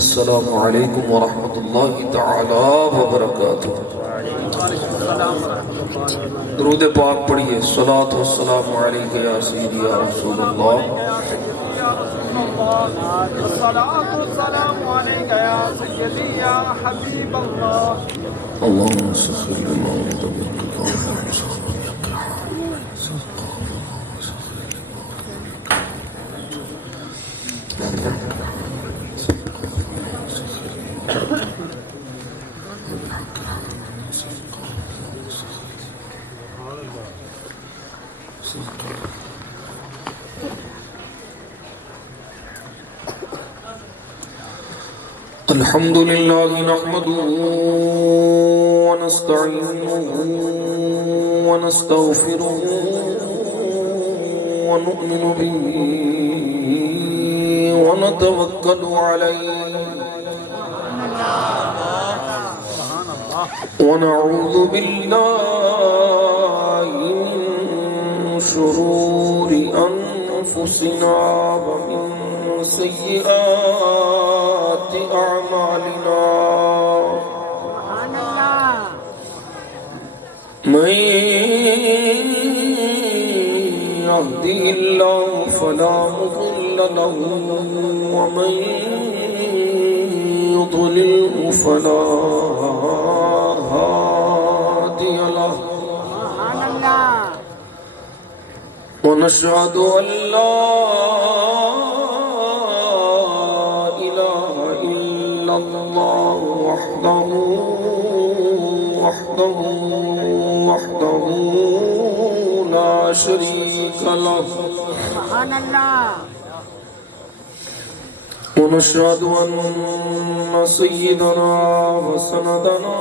السلام علیکم ورحمۃ اللہ تعالی وبرکاتہ۔ درود پاک پڑھیے۔ صلاۃ والسلام علیک یا سیدی یا رسول اللہ۔ الصلاۃ والسلام علیک یا سیدی یا حبیب اللہ۔ اللہم سخر لنا الحمد لله نحمده ونستعينه ونستغفره ونؤمن به ونتوكل عليه ونعوذ بالله من شرور أنفسنا ومن سيئات أعمالنا من يهده الله فلا مضل له ومن يضلله فلا هادي له ونشهد أن لا إله إلا الله وحده لا شريك له ونشهد أن سيدنا وسندنا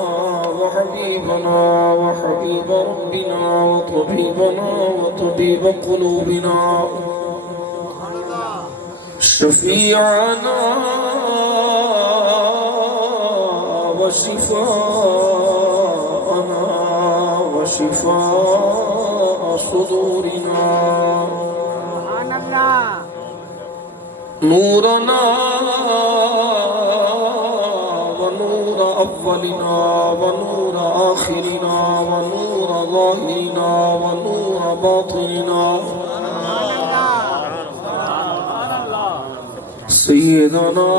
وحبيبنا وحبيب ربنا وطبيبنا وطبيب قلوبنا شفيعنا وشفاءنا وشفاء صدورنا نورنا ونور أولنا ونور آخرنا ونور ظاهرنا ونور باطننا سيدنا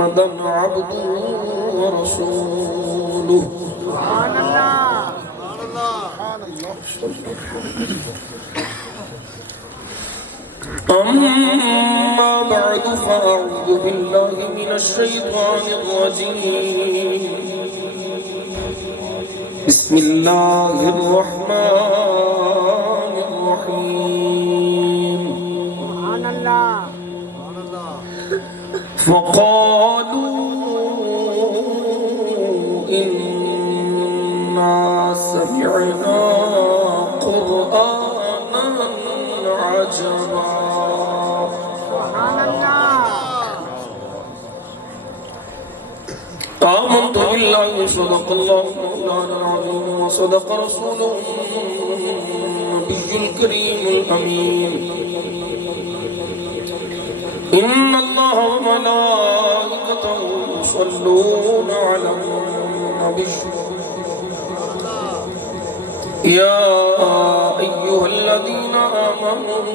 محمدا عبده ورسوله أما بعد فأعوذ بالله من الشيطان الرجيم بسم الله الرحمن الرحيم فقالوا إنا سمعنا قرآنا عجبا آمنت بالله صدق الله مولانا العظيم وصدق رسوله النبي الكريم الأمين إن الله وملائكته يصلون على النبي يا أيها الذين آمنوا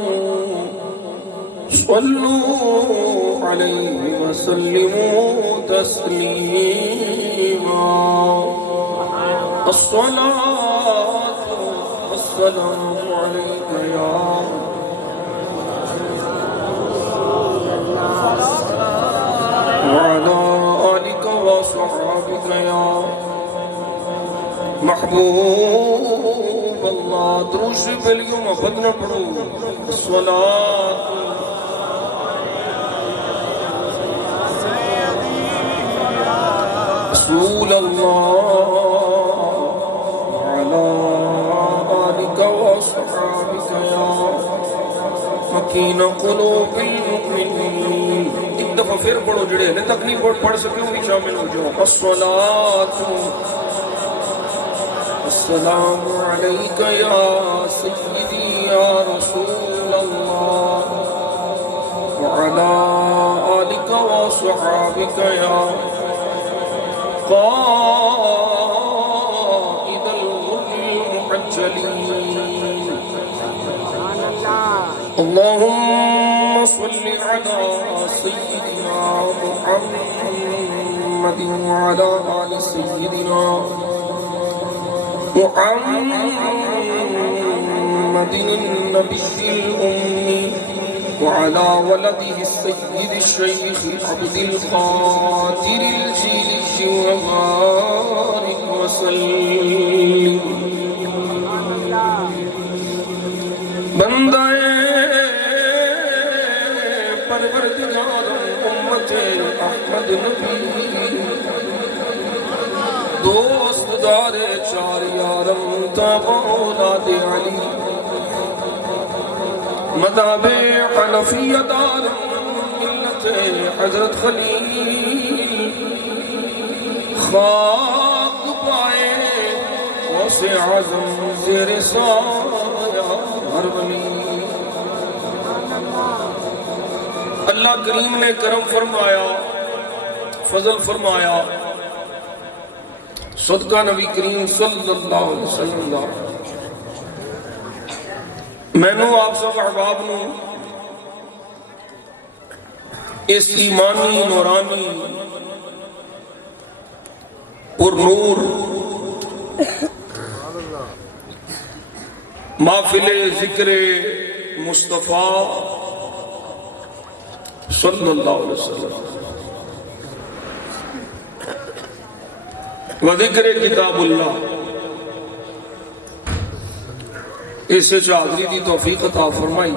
صلوا عليه وسلموا تسليما الصلاة والسلام عليك يا وعلى آلك وصحابك يا محبوب اللہ۔ دروش بلیوں محبت نہ پڑھو۔ الصلاة رسول اللہ وعلى آلك وصحابك يا مكين قلوب المؤمنين۔ ایک دفعہ پھر پڑھو، جڑے نے تکلیف پڑھ سکے وہ بھی شامل ہو جاؤ۔ الصلاة السلام عليك يا سيدي يا رسول الله وعلى آلك وصحابك يا قائد الغر المحجلين اللهم صل على سيدنا محمد وعلى آل سيدنا محمد النبي الأمي وعلى ولده السيد الشيخ عبد القادر الجيلي وبارك وسلم بندہ پروردگار امت احمد نبی دوست دار چار یارم تابع اولاد علی مذہب حنفیہ دار ملت حضرت خلیل خاک پائے واسع اعظم زیر سایہ ہر ولی اللہ کریم نے کرم فرمایا فضل فرمایا صدقہ نبی کریم صلی اللہ علیہ وسلم دا میں نو آپ سب احباب نو اس ایمانی نورانی پر نور محفل ذکر مصطفیٰ صلی اللہ علیہ وسلم وذکر کتاب اللہ اس سے حاضری دی توفیق عطا فرمائی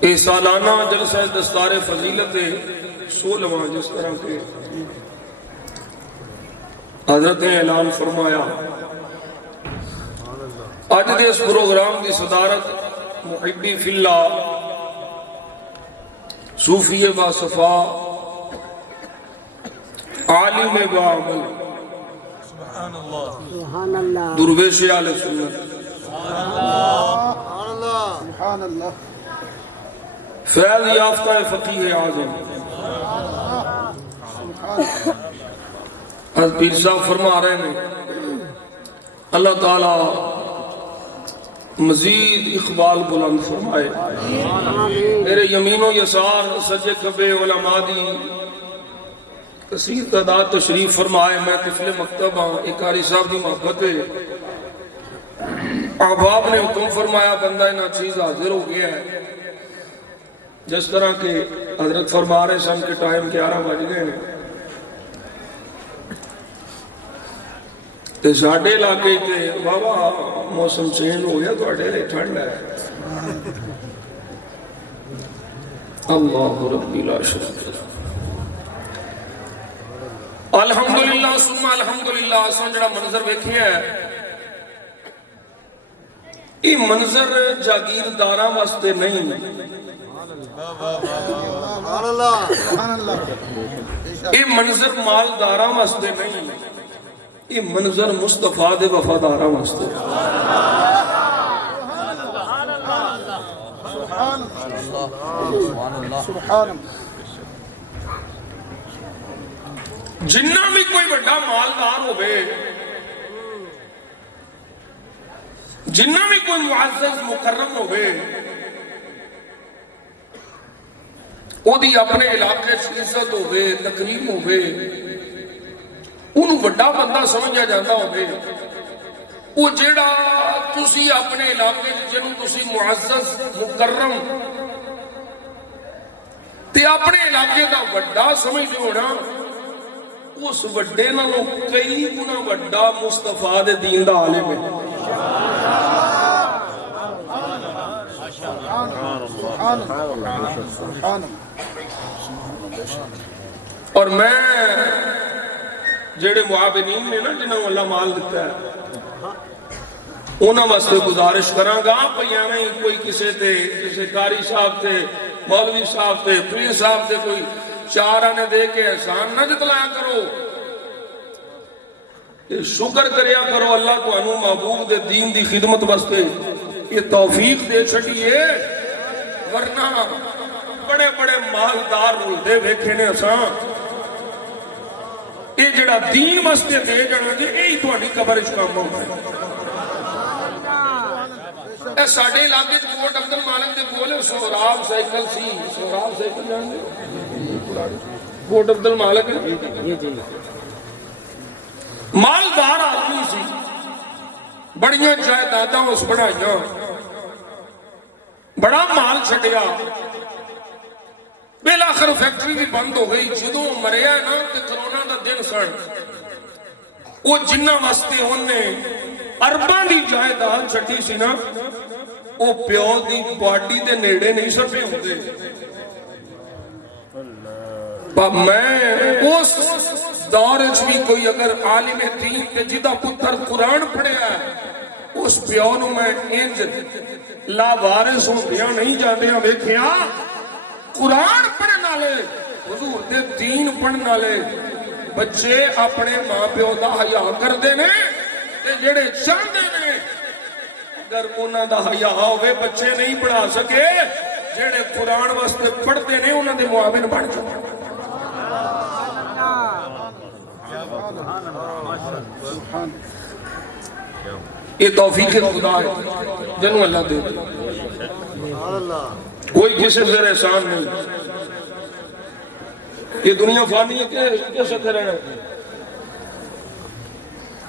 اے سالانہ جلسہ دستار فضیلت 16واں جس طرح کے حضرت نے اعلان فرمایا آج دے اس پروگرام کی صدارت محبی فی اللہ صوفی با صفا عالم با عمل درویش آل سنت فیض یافتہ فقیہ اعظم حضرت پیر صاحب فرما رہے ہیں اللہ تعالیٰ مزید اقبال بلند فرمائے میرے یمین و یسار سجے کبے علماء دی کثیر تعداد تشریف فرمائے میں طفل مکتب ہاں ایک قاری صاحب دی محبت ہے احباب نے حکم فرمایا بندہ نہ چیز حاضر ہو گیا ہے جس طرح کہ حضرت فرما رہے سن کے ٹائم 11 بج گئے ہیں تے ساڑھے علاقے تے بابا موسم چینج ہو گیا تو اڈیرے ٹھنڈ ہے اللہ ربی لا شریک الحمدللہ ثم الحمدللہ اساں جڑا منظر ویکھیا ہے یہ منظر جاگیرداراں واسطے نہیں یہ منظر مالداراں واسطے نہیں یہ منظر مصطفیٰ دے وفاداراں واسطے جنہ بھی کوئی بڑا مالدار ہوئے جنہ بھی کوئی معزز مکرم ہوئے وہ دی اپنے علاقے سے عزت ہوئے تکریم ہوئے انہوں بڑا بندہ سمجھا جاتا ہوئے وہ جیڑا تسی اپنے علاقے جنہوں تسی معزز مکرم تے اپنے علاقے دا بڑا سمجھ ہونا اس وڈے نالوں کئی گنا وڈا مصطفیٰ دے دین دا عالم ہے اور میں جڑے معاونین نے نا جنہوں اللہ مال دیتا ہے انہاں واسطے گزارش کراں گا پیا نہیں کوئی کسے تے کسے قاری صاحب تے مولوی صاحب تے پیر صاحب تے کوئی چار آنے دے کے احسان نہ جتلایا کرو یہ شکر کریا کرو اللہ کو انو محبوب دے دین دی خدمت واسطے یہ توفیق دے چھڑیے، ورنہ بڑے بڑے مالدار رولدے ویکھے نے اساں یہ جڑا دین واسطے دے جانا جی یہی تہاڈی قبر وچ کام ہونا ہے۔ اے ساڈے علاقے وچ کوٹ عبدل مالک دے کول سہراب سائیکل سی، سہراب سائیکل جانتے کوٹ عبدل مالک مالدار آدمی سی، بڑیاں جائیداداں اس بڑھائیاں، بڑا مال چھڈیا، بالآخر فیکٹری بھی بند ہو گئی۔ جدوں مریا نا تے کرونا دا دن سن، وہ جنہ واسطے انہیں ارباں دی جائیداد چھڈی سی نا، وہ پیو دی باڈی دے نیڑے نہیں سپے ہوندے۔ میں اس دور وچ بھی کوئی اگر عالم دین تے جدا پتر قرآن پڑھیا ہے، اس پیو نو میں انج لاوارث ہوندیاں نہیں جاندیاں ویکھیا۔ قرآن پڑھن والے، حضور دے دین پڑھن والے بچے اپنے ماں پیو دا حیا کردے نے، تے جڑے چاہندے نے اگر انہاں دا حیا ہوے بچے نہیں پڑھا سکے، جڑے قرآن واسطے پڑھتے نے انہاں دے معاون بن جاندے۔ یہ توفیق خدا ہے جنوں اللہ دے، کوئی کسی سے احسان نہیں۔ یہ دنیا فانی ہے کہ کیسے تھے رہنا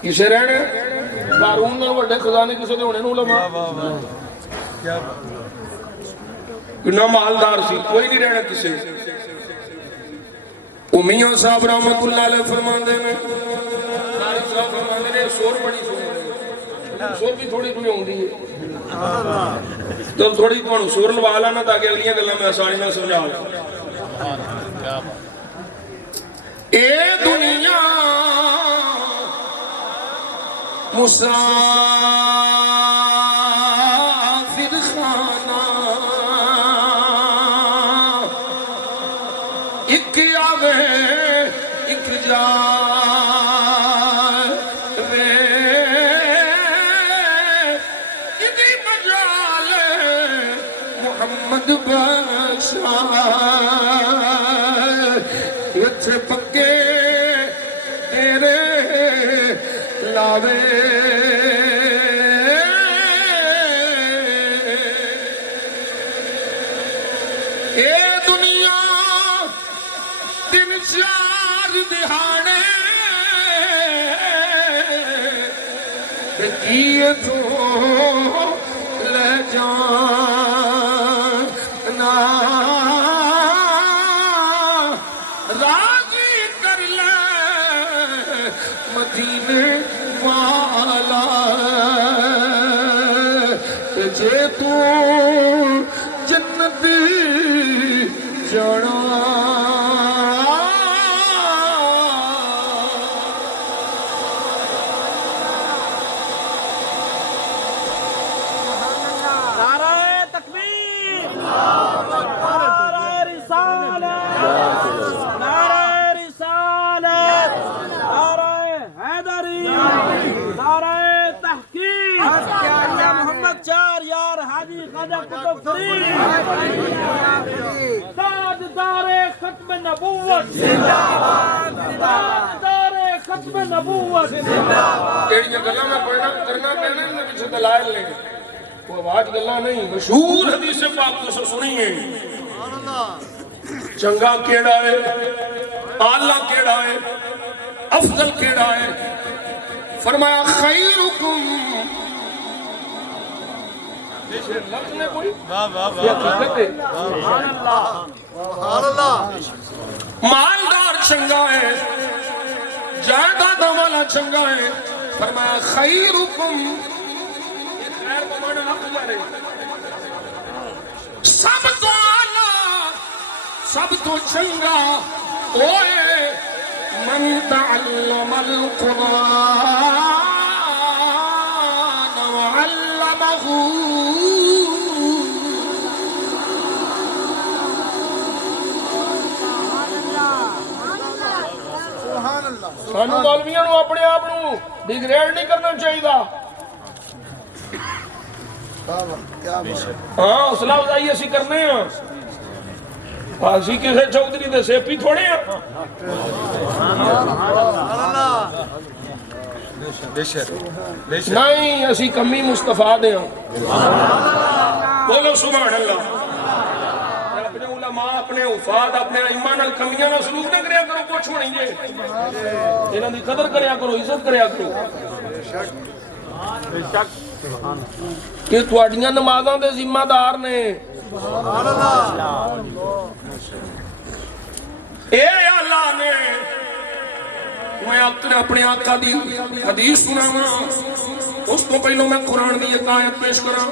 کسے رہنا قارون نال وڈے خزانے کسے دے ہونے نو علماء کنا مالدار سی، کوئی نہیں رہنا کسے۔ میاں صاحب رحمت اللہ علیہ فرماندے نے، طارق صاحب فرماندے نے سور بڑی سور، سور بھی تھوڑی تھوڑی ہوندی ہے، تو تھوڑی تھوڑی سور لوا لانا تاکہ اگلیاں گلاں میں آسانی میں سمجھا لوں۔ اے دنیا مسافر خانہ، ایک آوے ایک جائے وے، کدی مجال محمد بشار، اتھے پکے تیرے لاوے۔ اے دنیا تین چار دہاڑے کیے تو لے جانا، راضی کر لے مدینے والا، جے تو جنت جانا۔ نعرہ تکبیر، نعرہ رسالت، نعرہ رسالت، نعرہ حیدری، نعرہ تحقیق، محمد چار یار حاجی خواجہ قطب فرید، تاجدار ختم نبوت، تاجدار ختم نبوت۔ ایڑیاں گلاں میں پڑھنا کرنا پہنے میں پیچھے دلائل لیں، وہ آواز گلاں نہیں، مشہور حدیث پاک کو سنیے۔ چنگا کیڑا ہے، اعلیٰ کیڑا ہے، افضل کیڑا ہے؟ فرمایا خیرکم، لفظ نے کوئی مالدار چنگا ہے، جائیداد والا چنگا ہے۔ فرمایا خیرکم، خیر بمانا افضل ہے، سب تو اعلیٰ سب تو چنگا اوے من تعلم القرآن وعلمہ۔ سبحان سانو مولویاں نو اپنے آپ نو ڈیگریڈ نہیں کرنا چاہیے. ہاں حوصلہ افزائی اسی کرنے ہیں. اسی کسی چودھری دے سیپی تھوڑے ہیں. نہیں اسی کمی مصطفیٰ دے ہیں. بولو سبحان اللہ. اپنے علماء اپنے حفاظ اپنے ائمہ نال کمیاں نال سلوک نہ کریا کرو. کچھ ہونی جے انہاں دی قدر کریا کرو, عزت کریا کرو. کہ تواڈیاں نمازاں دے ذمہ دار نے. اے اللہ نے میں اپنے آقا دی حدیث سناواں. اس تو پہلو میں قرآن دی ایک آیت پیش کراں.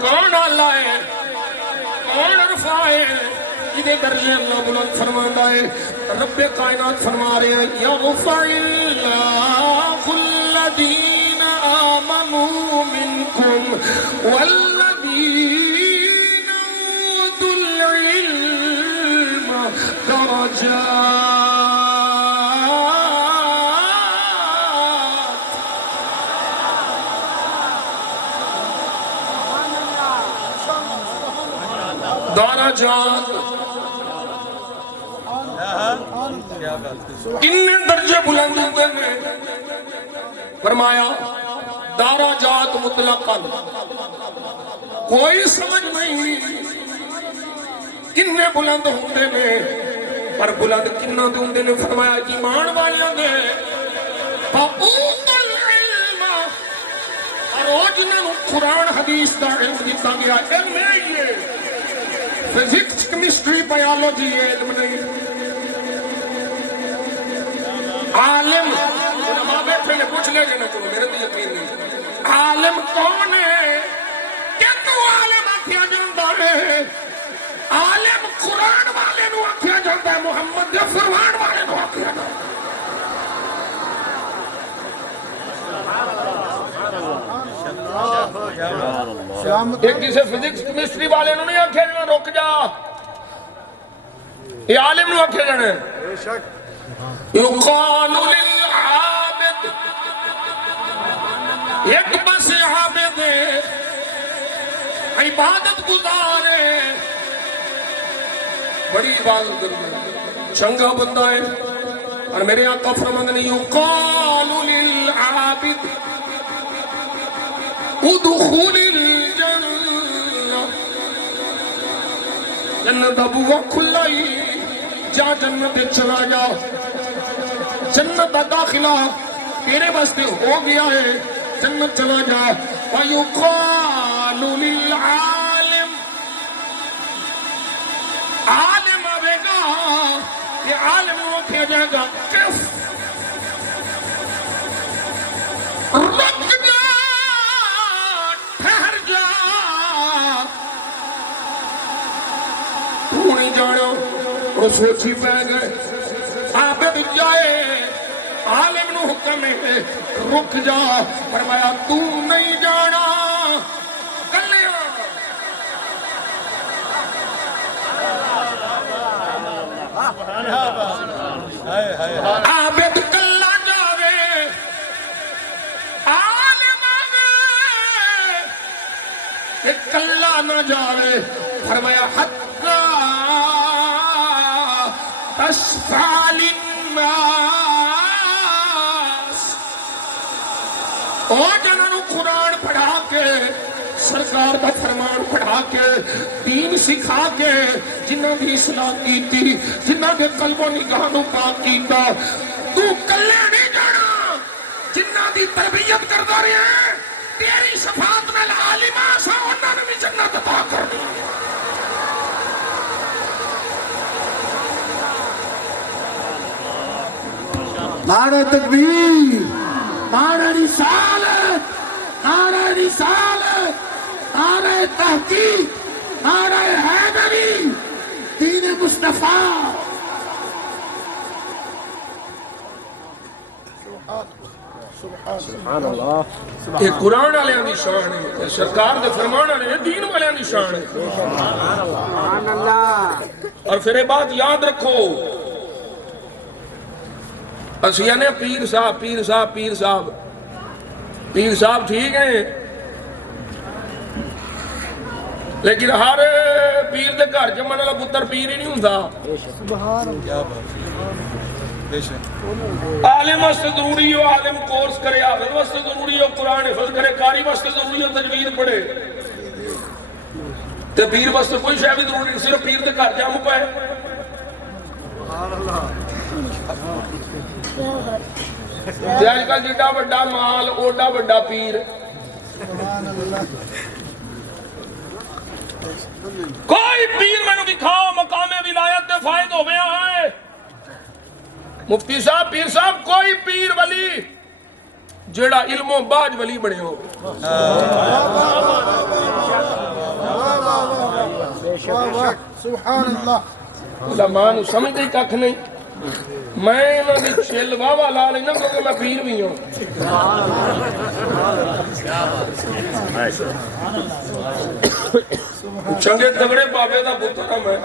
کون اللہ ہے, کون عرفہ ہے جدے درجے اللہ بلند فرماندا ہے. رب کائنات فرما رہے ہیں یرفع اللہ الذین آمنوا منکم والذین اوتوا العلم درجات. درجات کتنے درجے بلند ہوتے ہیں. فرمایا درجات مطلقاً کوئی سمجھ نہیں کتنے بلند ہوتے ہیں, پر بلند کتنا ہوتے ہیں. فرمایا ایمان والوں نے فَأُوتُوا الْعِلْمَ, اور وہ جنہوں قرآن حدیث کا علم دیتا گیا. علم نہیں ہے فزکس کیمسٹری بایولوجی, یہ علم نہیں. عالم علماء بیٹھے نے پوچھ لے جنہ کرو, میرے تو یقین نہیں. عالم کون ہے کہ تو عالم آکھیا جاندہ ہے؟ عالم قرآن والے نو آکھیا جاندہ ہے, محمد کے فرمان والے نو آکھیا جاندہ ہے. ایک کسی فزکس کیمسٹری والے نو نہیں آکھیا جانا رک جا, یہ عالم نو آکھیا جانا ہے. یقال للعابد, ایک بس عابد ہے عبادت گزارے, بڑی عبادت کرتا چنگا بندہ ہے. اور میرے آقا فرماتے ہیں یقال للعابد ادخل الجنہ, جنت ابوا کھلا ہی جا, جنت چلا جا. جنت کا داخلہ تیرے واسطے ہو گیا ہے, جنت چلا جا. وَيُقَالُ لِلْعَالِمِ, عالم آوے گا, یہ عالم وہ کیا جائے گا کف رک جا, ٹھہر جا, تو نہیں جانا. اور سوچی پہ گئے عابد جائے, عالم نو حکم ہے رک جا. فرمایا تو نہیں جانا, کلیاں عابد کلا جاوے, عالم آگے کہ کلا نہ جاوے. فرمایا حتی تشفع للناس, اور جنہوں قرآن پڑھا کے سرکار کا فرمان پڑھا کے دین سکھا کے جنہوں کی اصلاح کی تھی, جنہوں کے قلب و نگاہوں پاک کیتا, تو کلے نہیں جانا. جنہوں کی تربیت کرتا رہے ہیں تیری شفاعت میں عالمہ سا انہوں نے بھی جنت عطا کر دی. نعرہ تکبیر, نعرہ رسالت, نعرہ رسالت, نعرہ تحقیق, نعرہ حیدری, دین مصطفیٰ. یہ قرآن والیاں دی شان ہے, سرکار دے فرمان والے ہیں, دین والیاں دی شان ہے. اور پھر یہ بات یاد رکھو, اسی نے پیر صاحب پیر صاحب پیر صاحب پیر صاحب ٹھیک ہیں، لیکن ہر پیر دے گھر جمن والا پتر پیر ہی نہیں ہوندا۔ عالم واسطے ضروری ہو عالم کورس کرے، حافظ واسطے ضروری ہو قرآن حفظ کرے، قاری واسطے ضروری ہو تجوید پڑھے، تے پیر واسطے کوئی شے بھی ضروری نہیں، صرف پیر دے گھر جم پائے۔ تے اج کل جیڈا وڈا مال اوڈا وڈا پیر۔ کوئی پیر مینوں دکھاؤ مقام ولایت دے فائد ہوے آئے، مفتی صاحب پیر صاحب کوئی پیر ولی جیڑا علم و باج ولی بنے ہو۔ سبحان اللہ۔ علماء نو سمجھ ہی ککھ نہیں، میں انہاں دی چھل واہ لا لینا کیونکہ میں پیر بھی ہوں۔ چنگے تگڑے بابے دا پتر ہوں میں،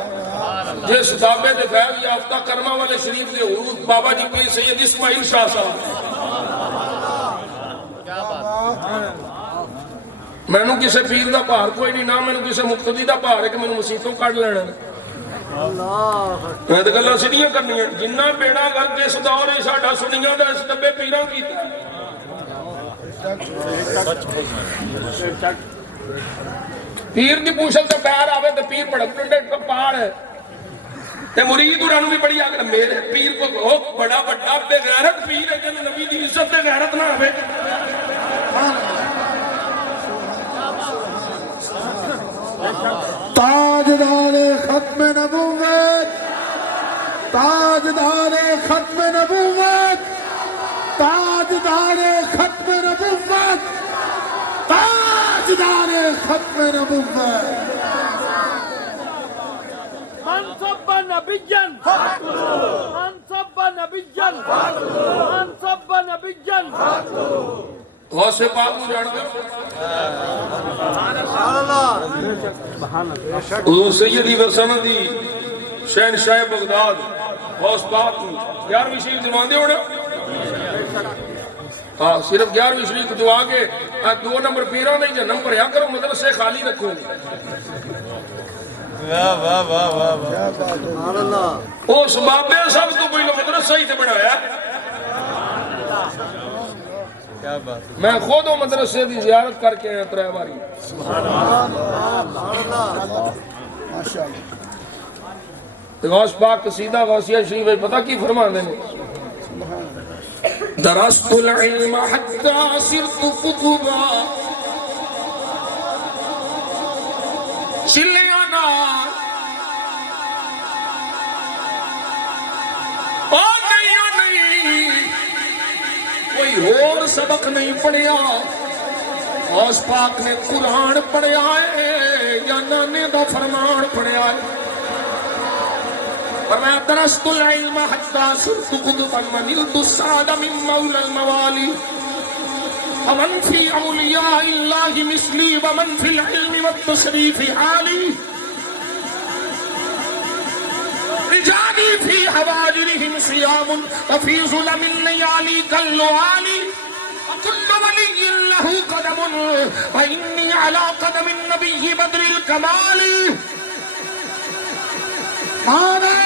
جس بابے دے فیض یافتہ کرما والے شریف دے حروف بابا جی پیر سید اسماعیل شاہ صاحب۔ میں نو کسے پیر دا بھار کوئی نہیں، نہ میں نو کسے مقتدی دا بھار ہے کہ میں نو مسیتوں کٹ لینا۔ میں تو گلاں سیدھیاں کرنی ہیں، جنہ بیڑا گھر جس دور ہی ساڈا سنیاں دا اس ڈبے پیراں کیتا۔ پیر دی پوچھل تے پیر آوے تے پیر بڑک ٹنڈے پہاڑ ہے تے مرید انہاں نوں بھی بڑی آگے میرے پیر کو بڑا بڑا بے غیرت پیر ہے جن نبی دی عزت تے غیرت نہ ہوے۔ تاجدار ختم نبوت، تاجدار ختم نبوت، تاجدار ختم نبوت، تاجدار ختم نبوت۔ من سب نبيا من سب نبيا من سب نبيا غوث پاک کو جان دو، حضور سیدی و سندی شہنشاہ بغداد غوث پاک کو 11ویں شریف دعا دے ہونا۔ ہاں صرف 11ویں شریف دعا کے 2 نمبر پیروں نہیں جنم پر یا کرو مدرسے خالی رکھو۔ اس بابے سب تو پہلو مدرسہ ہی تے بنایا۔ میں خود وہ مدرسے دی زیارت کر کے آیا 3 باری۔ غوث پاک قصیدہ غوثیہ شریف ہے، پتہ کی فرماندے نے؟ درست العلم حتی صرت قطبا چلیانا کوئی اور سبق نہیں پڑھیا۔ غوث پاک نے قرآن پڑھیا ہے یا نانے دا فرمان پڑھیا ہے؟ فرمایا درست العلم حتی صرت قطبا ونلت السعد من مولا الموالی ومن فی اولیاء اللہ مثلی ومن فی العلم والتصریف عالی رجالی فی حواجرہم صیام وفی ظلم اللیالی کاللعالی وکل ولی لہ قدم وانی علی قدم النبی بدر الکمال۔ نعرہ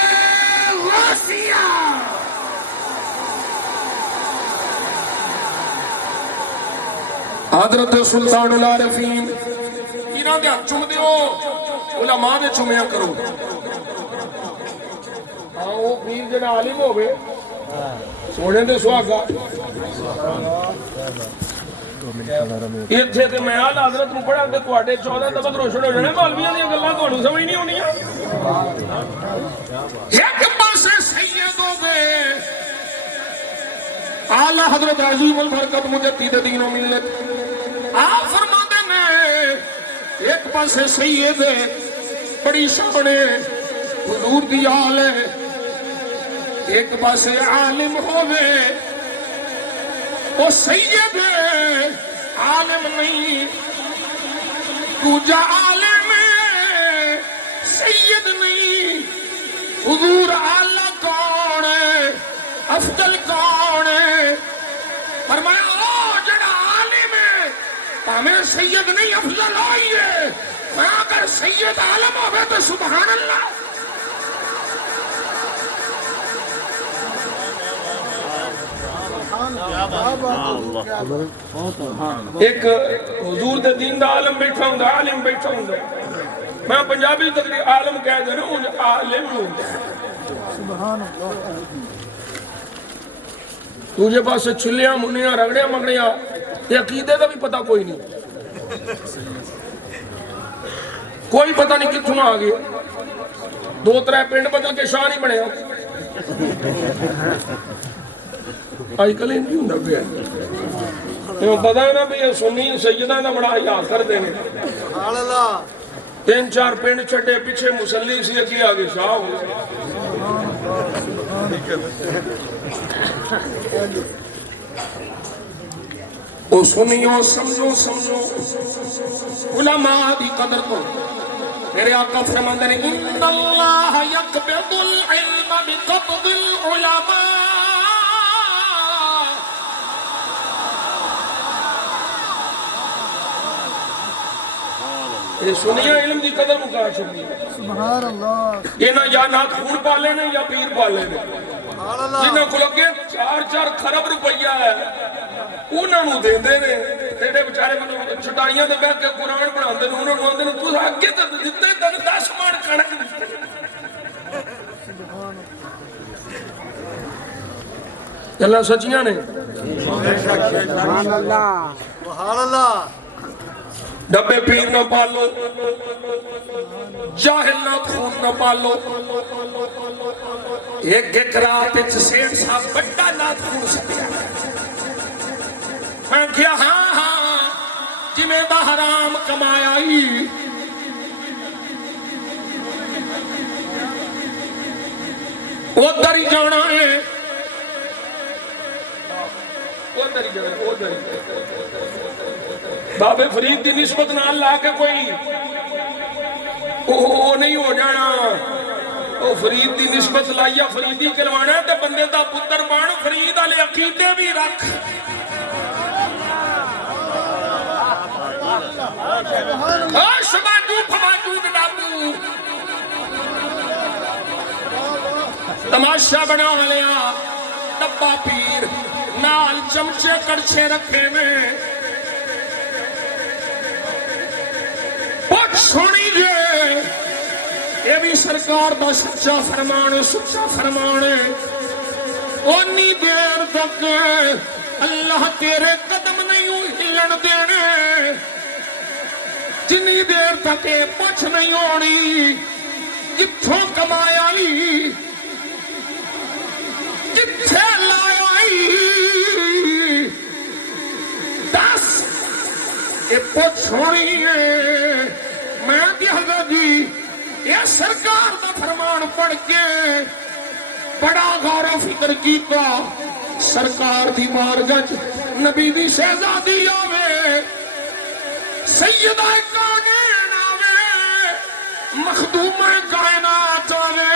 غوثیہ، حضرت سلطان العارفین انہاں دے ہاتھ چوم دیو، علماء دے چومیا کرو۔ ہاں وہ پیر جڑا عالم ہوے سونے دے سہاگا اتھے تے میں آل حضرت نوں پڑھا تے تواڈے 14 طبق روشن ہو جانے، مولویاں دیاں گلاں تانوں سمجھ نہیں ہونیاں۔ ایک پاسے سید ہوے اعلی حضرت عظیم البرکت مجدد دین و ملت، آپ فرماندے نے ایک پاسے سید بڑی شان حضور دی آل ہے، ایک پاسے عالم ہوے وہ سید عالم نہیں، دوجا عالم سید نہیں۔ حضور اعلی کون ہے، افضل کون سید نہیں افضل ہوئیے میں اگر سید عالم ہوگا تو سبحان اللہ. ایک حضور دے دین دا عالم بیٹھا ہوں عالم بیٹھا ہوں میں پنجابی تقریر عالم کہہ دے رہا ہوں عالم ہوں تجھے پاس چھلیاں منیاں رگڑیاں مگڑیاں یہ عقیدے کا بھی پتہ کوئی نہیں کوئی پتہ نہیں کتھوں آ گئے 2-3 پنڈ بدل کے شاہ نہیں بنے آج کل ان کی ہوں پہ پتا ہے نا بھی سنی سیدہ دا بڑا حیا کرتے ہیں 3-4 پنڈ چھٹے پیچھے مسلی سی اگے آگے شاہ ہو او سنیو سمجھو سمجھو علماء دی قدر کو میرے آقا فرماندے نے ان اللہ یقبض العلم بقبض العلماء یہ سنیا علم دی قدر مکا چھوڑی سبحان اللہ. یہ نہ یا نات خون پالے نے یا پیر پالے نے جنہاں کو لگے 4-4 خرب روپیہ ہے انہاں نو دے دے نے تیرے بچارے میں چھٹائیاں دے بیٹھ کے قرآن بنا دے انہاں نو آندے نے تو آگے تے دیتے تن 10 مان کھڑک دیتے اللہ سچیاں نے سبحان اللہ. سبحان اللہ. ڈبے پیر نہ پالو جاہل نہ خون نہ پالو ایک رات سیٹ صاحب بڑا نات خون سکیا میں کیا ہاں جی میں دا حرام کمایا ہی ادھر ہی جانا ہے ادھر ہی جانا ادھر ہی بابے فرید دی نسبت نہ اللہ کے کوئی وہ نہیں ہو جانا وہ فرید دی نسبت لائیا فریدی کلوانا تے بندے دا پتر بان فرید والے عقیدے بھی رکھ شباجو فماجو گڈابو تماشا بنا لیا ڈبا پیر نال چمچے کڑچے رکھے میں سونی جے یہ بھی سرکار دا سچا فرمان ہے اونی دیر تک اللہ تیرے قدم نہیں ہلن دینے جنی دیر تک پچھ نہیں ہونی جتھوں کمایا ہی جتھے لایا ہی دس یہ پچھ ہونی ہے میں دی حضرت جی یہ سرکار دا فرمان پڑھ کے بڑا غور و فکر کیتا سرکار دی بارگاہ نبی دی شہزادی آوے سیدہ کائنات آوے مخدومہ کائنات آوے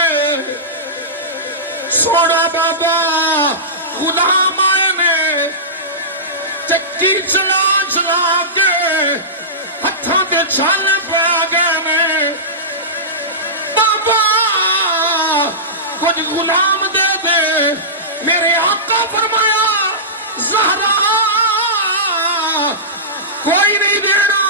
سونا بابا غلام آئے نے چکی چلا چلا کے ہتھاں کے چھالے پہ آگئے میں بابا کچھ غلام دے دے میرے آقا فرمایا زہرا کوئی نہیں دینا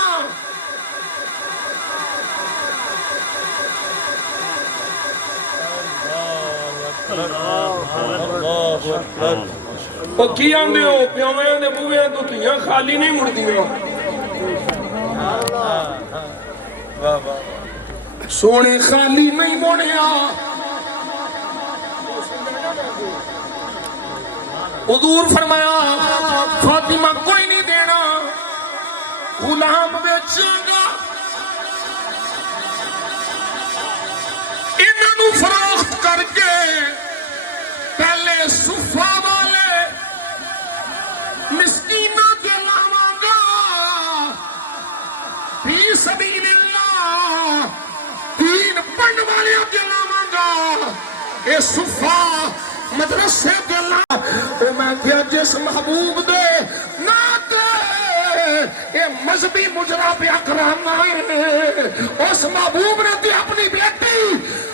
وہ کی آندے ہو پیویں دے بوئے تو تیاں خالی نہیں مڑ دیاں سونے خالی نہیں موڑیا حضور فرمایا فاطمہ کوئی نہیں دینا غلام بیچے گا انہوں فروخت کر کے پہلے صفہ والے مسکینہ کے لاواں گا فی سبیل اللہ دین پڑھن والے کے لاواں گا اے صفہ مدرسے کے لاواں میں کیا جس محبوب دے نہ دے اے مذہبی مجرا پہ اکرانا ہے اس محبوب نے تے اپنی بیٹی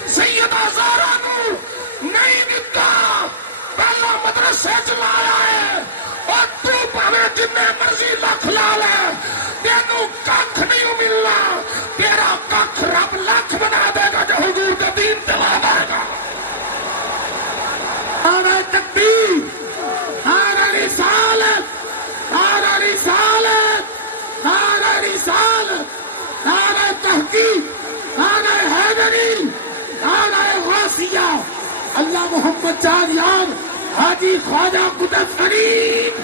سیدہ زہرا نو نہیں دتا پہلا مدرسے چلایا ہے اور تو پاوے جتنے مرضی لکھ لا لے تینوں ککھ نہیں ملنا تیرا ککھ رب لکھ بنا دے گا جو حضور کا دین دلا دے گا نعرہ تکبیر نعرہ رسالت نعرہ رسالت نعرہ رسالت نعرہ تحقیق نعرہ حیدری نعرہ غوثیہ اللہ محمد جان یار حاجی خواجہ قدس فرید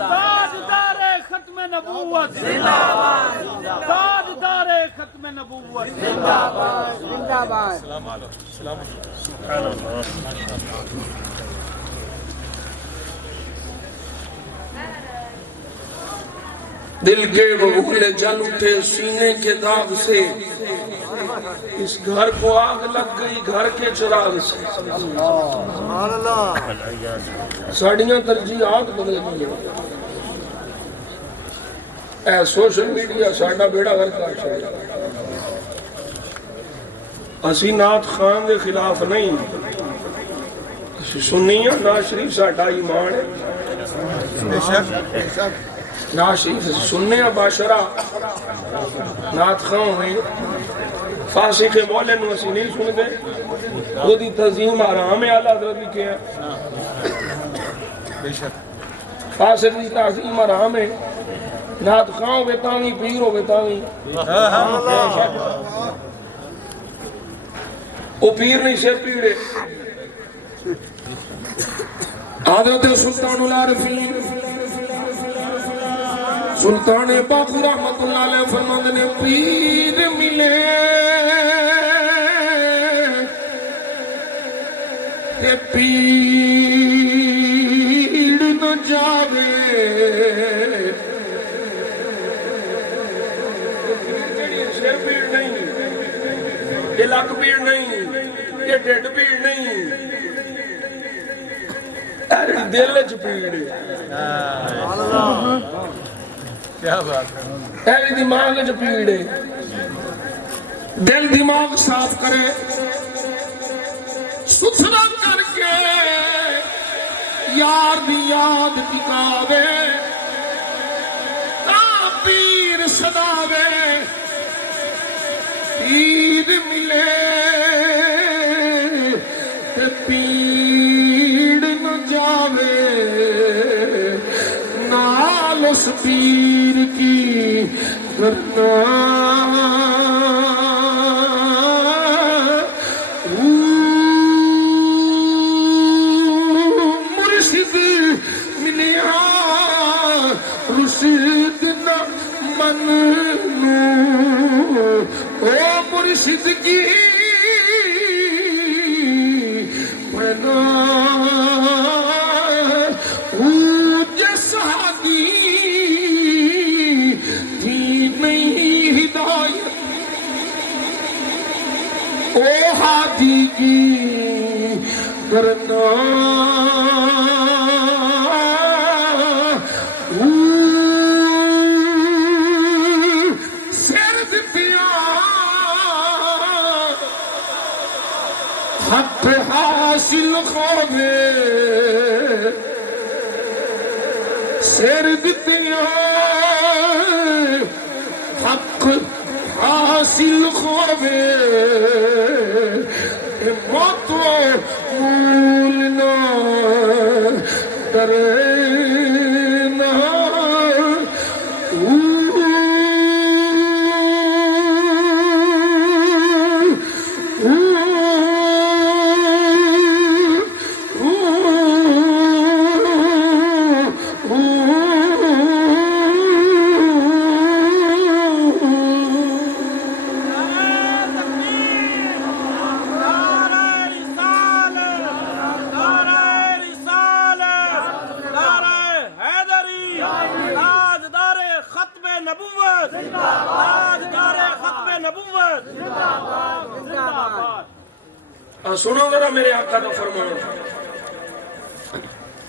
تاجدار ختم نبوت تاجدار ختم نبوت دل کے ببولے جل اٹھے سینے کے داغ سے اس گھر کو آگ لگ گئی گھر کے چراغ سے ساڑیاں ترجیحات بدل گئی اے سوشل میڈیا ساڑا بیڑا گھر کا شاید اسی نات خان دے خلاف نہیں سنیاں نا شریف ساڑا ایمان ہے نا شریف سننے باشرہ نات خان ہوئی فاسق مولا نو اسی نہیں سن دے وہ دی تظیم آرام اعلیٰ حضرت لکھے ہیں فاسق دی تعظیم آرام ہے نات خان ہو بیتاوی پیر ہو بیتاوی وہ پیر نہیں سے پیڑے حضرت سلطان العارفین سلطان باقر رحمت اللہ علیہ فرماندے نے پیر ملے تے پیڑ نہ جاوے سر پیڑ نہیں یہ لک پیڑ نہیں یہ ڈیڈ پیڑ نہیں دل چ پیڑ کیا بات ہے ایوی دماغ چ پیڑ دل دماغ صاف کرے ستھرا کر کے یار دی یاد ٹکاوے تا پیر صداوے پیر ملے تے پیڑ نہ جاوے نال اس پیر کی کرنا مرشد ملیا رشد نہ منو او مرشد کی ہاتھی کی کرنا سر دیا حق حاصل خوبے سر دیا حق حاصل خوبے موت مولنا کرنا سنو ذرا میرے آقا کا فرمان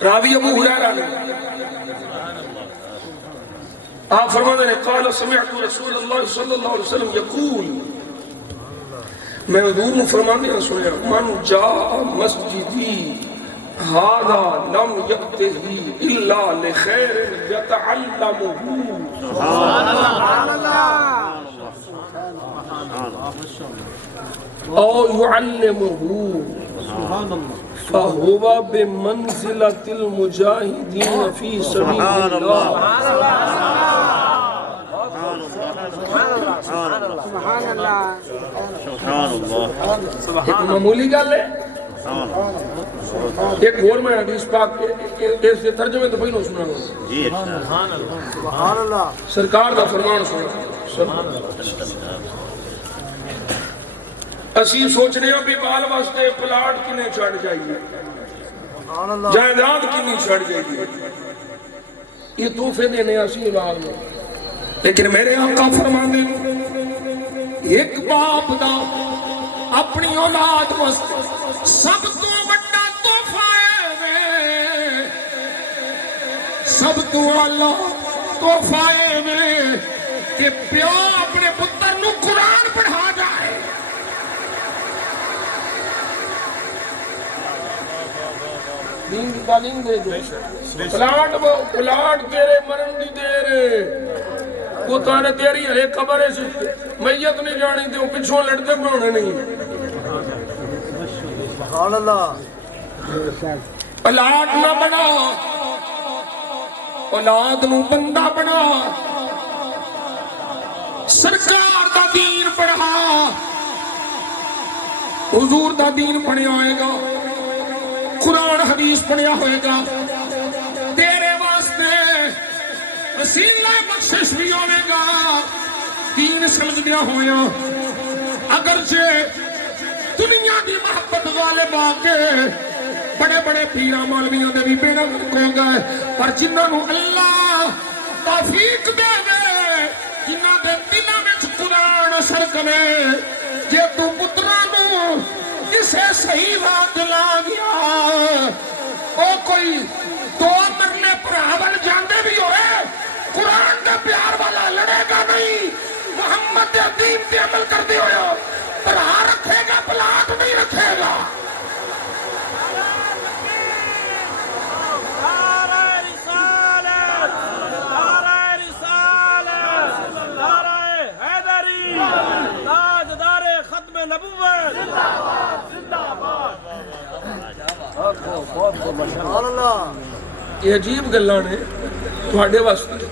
راوی ابو ہریرہ نے آپ فرماتے ہیں قال سمعت رسول اللہ صلی اللہ علیہ وسلم یقول میں حضور نے فرمانے سنیا من جاء مسجدی هذا لم يأته الا لخير يتعلمه سبحان اللہ او يعلمه فهو بمنزلة المجاهدين في سبيل الله ایک معمولی گل ہے ایک اور میں حدیث پاک اس کے ترجمے تو پہلو سنا سبحان اللہ سرکار دا فرمان سنا اسی سوچنے ہیں بھی بال واسطے پلاٹ کنے چھڑ جائیے سبحان اللہ جائیداد کنے چھڑ جائیے یہ تحفے دینے اسی اولاد میں لیکن میرے آقا فرماندے ایک باپ دا اپنی اولاد واسطے سب تو بڑا تحفہ ہے سب تو اعلیٰ تحفہ ہے کہ پیو اپنے پتر نو قرآن پڑھا جائے دین کی تعلیم دے دو پلاٹ تیرے مرن دی دیر وہ تانے تیری ہے قبر ہے میت نہیں جانی تھی وہ پچھوں لڑتے بڑھنے نہیں سبحان اللہ پلاٹ نہ بنا اولاد نو بندہ بنا سرکار دا دین پڑھا حضور دا دین پڑھیا ہوئے گا قرآن حدیث پڑھیا ہوئے گا تیرے واسطے وسیلہ بخشش بھی ہوئے گا دین سمجھ دیا ہویا اگرچہ دنیا دی محبت غالب آکے بڑے بڑے پیرا مولویوں دے بھی بے نظر ہو گئے پر جنہاں نو اللہ توفیق دے گئے جنہاں دے دلوں وچ قرآن اثر کرے جے تو پتراں نو کسے صحیح بات لا گیا او کوئی دو مرلے پراول جاندے بھی ہوئے قرآن دے پیار والا لڑے گا نہیں محمد دے دین تے عمل کر دے ہوئے پرا رکھے گا پلاٹ نہیں رکھے گا سبحان اللہ یہ عجیب گلاں نے تواڈے واسطے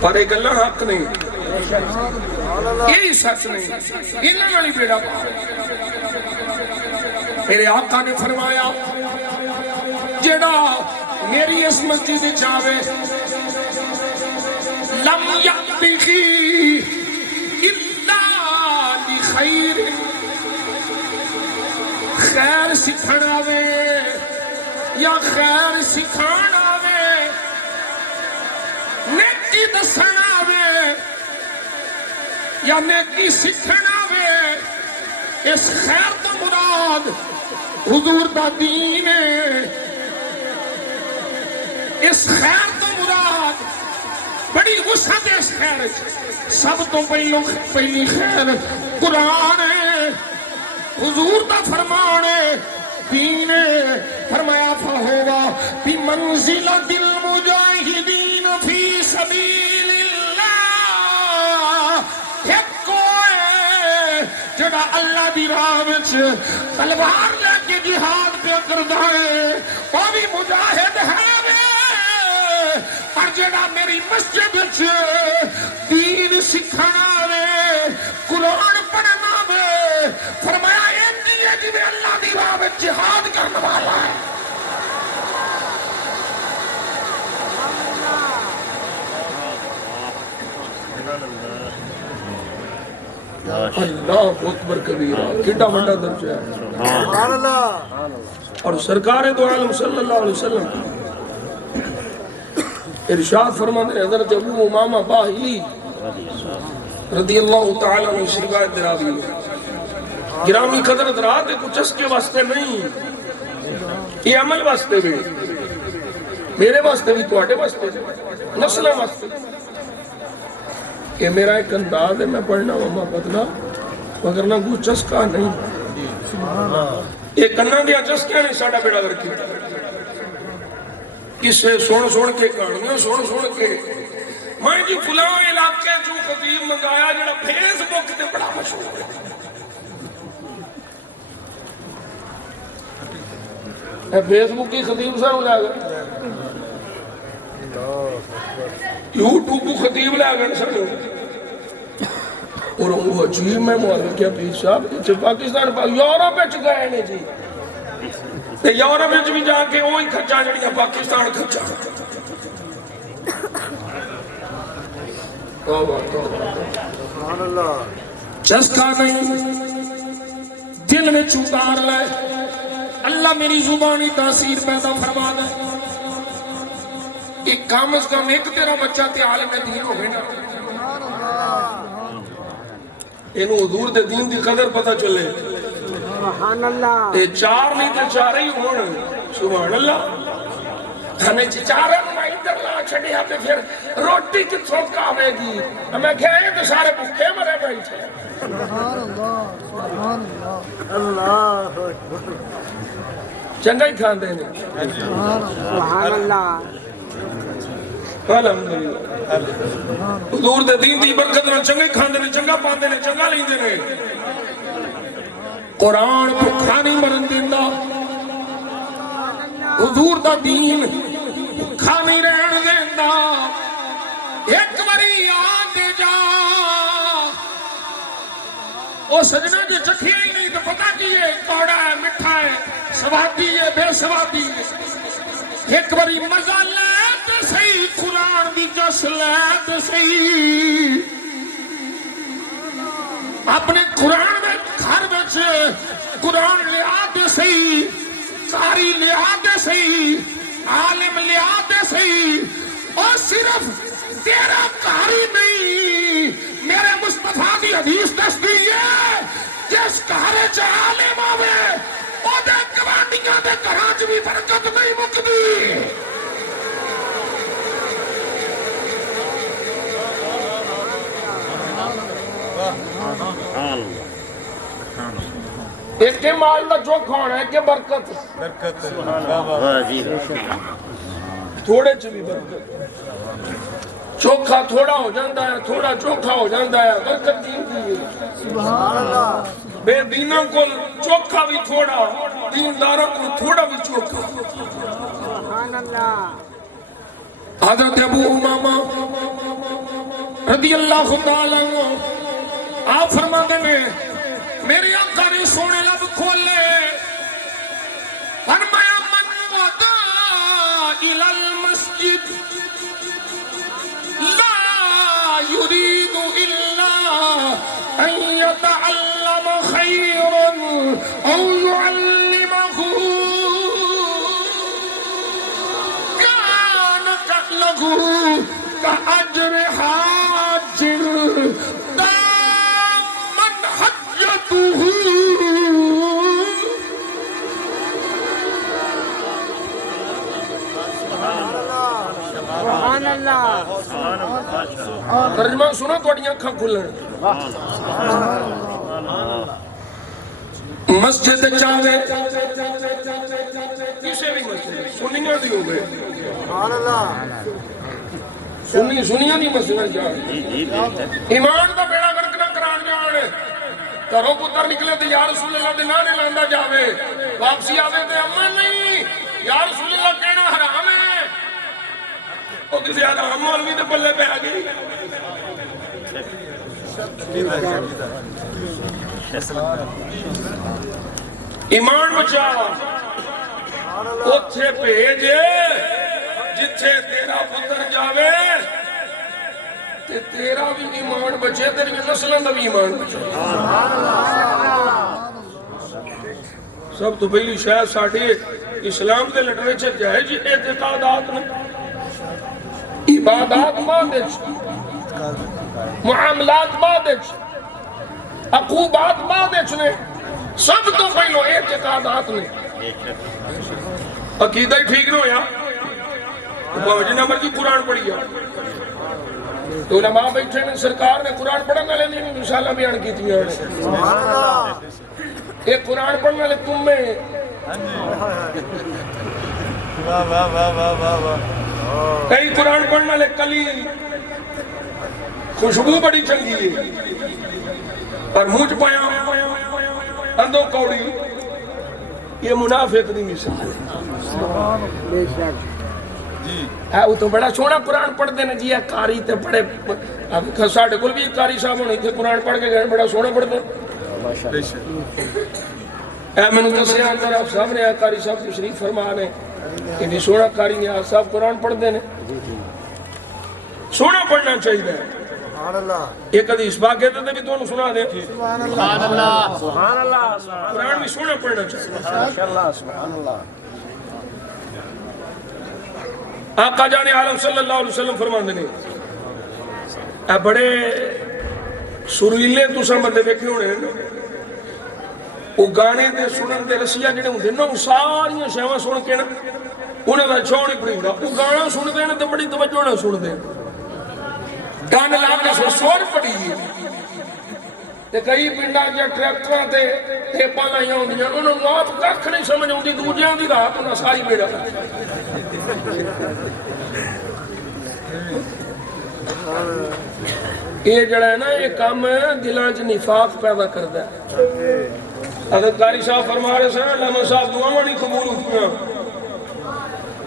پر یہ گلاں حق نہیں یہی سچ نہیں انہاں والی بیڑا میرے آقا نے فرمایا جڑا میری اس مسجد وچ آوے لم یقبی الا بخیر خیر سکھن آوے یا خیر سکھان آوے نیکی دسن آوے یا نیکی سکھن آوے اس خیر تو مراد حضور دا دین ہے اس خیر تو مراد بڑی وسعت اس خیر سب تو پہلی خیر قرآن ہے حضور دا فرمان ہے دین ہے فرمایا فہوا بمنزلۃ المجاہدین فی سبیل اللہ جڑا اللہ دی راہ وچ تلوار لے کے جہاد پہ کردا ہے وہ بھی مجاہد ہے پر جڑا میری مسجد وچ دین سکھانا وے قرآن پڑھنا وے فرمایا ایک ہی ہے جنہیں اللہ دی راہ وچ جہاد کرنے والا ہے اللہ اکبر کبیرہ کتنا بڑا درجہ ہے سبحان اللہ اور سرکار دو عالم صلی اللہ علیہ وسلم ارشاد فرماتے ہیں حضرت ابو امامہ باہلی رضی اللہ تعالیٰ عنہ روایت دراوی گرامی قدرت رات ہے کچھ اس کے واسطے نہیں یہ عمل واسطے بھی میرے واسطے بھی تواڈے واسطے نسلوں واسطے کہ میرا ایک انداز ہے میں پڑھنا ہوا بدلا مگر نہ کوئی چسکا نہیں یہ کنا دیا چسکیاں نہیں ساڈا بیڑا گرک کیتا کسے سن کے کہانیاں سن کے میں جی فلاں علاقے جو خطیب منگایا جڑا فیس بک تے بڑا مشہور ہے فیس بک کی خطیب سانو لے گئے یوٹیوب کو خطیب لے گئے سانو اور وہ عجیب میں معلوم کیا پیر صاحب پاکستان یورپ وچ گئے نے جی تے یورپ وچ بھی جا کے وہی کھچا جڑیاں پاکستان کھچا چسکا نہیں دل میں اتار لے اللہ میری زبانی تاثیر پیدا فرما دے ایک کم از کم ایک تیرا بچہ تے عالم دین ہوگی نا اینو حضور دے دین دی قدر پتہ چلے سبحان اللہ اے چار نہیں تے چار ہی ہون سبحان اللہ ہمیں چارہ میں ادھر لا چھڑیا پہ پھر روٹی کتھوں کھاوے گی ہمیں کہے تو سارے بھوکے مرے بیٹھے سبحان اللہ سبحان اللہ اکبر چنگا ہی کھان دینے سبحان اللہ الحمدللہ حضور دے دین دی برکت نہ چنگا ہی کھان دینے چنگا پان دینے چنگا لیں دینے قرآن بھکھا نہیں مرن دیندہ حضور دا دین بھکھا نہیں رہن دیندہ ایک باری یاد جا او سجنہ جو چکھی ہی نہیں تو پتہ کیے کوڑا ہے مٹھا ہے سوادی ہے بے سوادی ہے ایک باری مزہ لے تو صحیح قرآن دی جس لے تو صحیح اپنے قرآن میں گھر بچے قرآن لے آتے صحیح قاری لے آتے صحیح عالم لے آتے صحیح اور صرف تیرا قاری نہیں میرے مصطفیٰ کی حدیث دستی ہے جس کارے چا عالم آوے او دے گوانڈیاں دے گھراں بھی برکت نہیں مکدی ایک کے مال دا جو کھانا ہے کہ برکت تھوڑے چ بھی برکت چوکھا تھوڑا ہو جاندہ ہے تھوڑا چوکھا ہو جاندہ ہے برکت دین دی سبحان اللہ بے دینوں کو چوکھا بھی تھوڑا دینداروں کو تھوڑا بھی چوکھا سبحان اللہ حضرت ابو امامہ رضی اللہ تعالیٰ آپ فرماتے ہیں میری آقا نے سونے لب کھولے فرمایا من ودا الى المسجد لا يريد الا ان يتعلم خيرا او يعلمه كان له كأجر حاج دامت حجته سبحان اللہ ترجمہ سنا توڑی آنکھاں کھلن مسجد چاہے کسے بھی مسجد سنیاں دی ہو گئے سبحان اللہ سنیاں دی مسجد چاہے ایمان دا بیڑا گرک نہ کران جانے گھروں کو تر نکلے تو یا رسول اللہ دے نانے لاندہ جاوے واپسی آوے دے امان نہیں یا رسول اللہ کہنا حرام ہے وہ کسی حرام مولوی دے پلے پہ آگئی ایمان بچا اتھے بھیجے جتھے تیرا پتر جاوے تے تیرا بھی ایمان بچے تیری نسلوں دا بھی ایمان بچے سب تو پہلی شاید ساڑھے اسلام دے لٹنے چھے جائے جی اعتقادات نے عبادات بعدش معاملات بعدش عقوبات بعدش نے سب تو پہلو اعتقادات نے عقیدہ ہی ٹھیک نہ ہویا جنہ مرضی قرآن پڑھی جا تو علماء بیٹھے نے سرکار نے قرآن پڑھنے والے نہیں مثالیں بیان کی تھی ایک قرآن پڑھنے والے تم میں کئی قرآن پڑھنے والے کلی خوشبو بڑی چنگی ہے پر منہ پایا اندھو کوڑی یہ منافق نہیں مثال ہے وہ تو بڑا سونا قرآن پڑھتے ہیں جی کاری تے بڑے اب ساڈے کول بھی کاری صاحب ہونے تھے قرآن پڑھ کے گئے بڑا سونا پڑھتے ہیں اے میں نے دسیا اندر آپ صاحب نے کاری صاحب تشریف فرما نے کہ سونا کاری نے آپ صاحب قرآن پڑھتے ہیں سونا پڑھنا چاہیے ایک حدیث پاک کہتے تھے بھی تو سنا دیں قرآن بھی سونا پڑھنا چاہیے آقا جان عالم صلی اللہ علیہ وسلم فرماندے نے اے بڑے سریلے تساں بندے ویکھے ہونے وہ گانے دے سنن دے رسیاں جڑے ہوندے نا ساریاں شیواں سن کے نا انہاں دا چوڑ نہیں پڑیندا وہ گانا سن دے تے بڑی توجہ نال سن دے گان لا کے سور پڑی تے کئی پنڈاں دے ٹریکٹراں تے ٹیپاں لائیاں ہوندیاں انہاں نوں آپ ککھ نہیں سمجھ آوندی دوجیاں دی رات انہاں ساری بیڑا یہ جڑا ہے نا یہ کام دلان چ نفاق پیدا کرتا ہے حضرت قاری صاحب فرما رہے ہیں علامہ صاحب دعاواں نہیں قبول ہوتیاں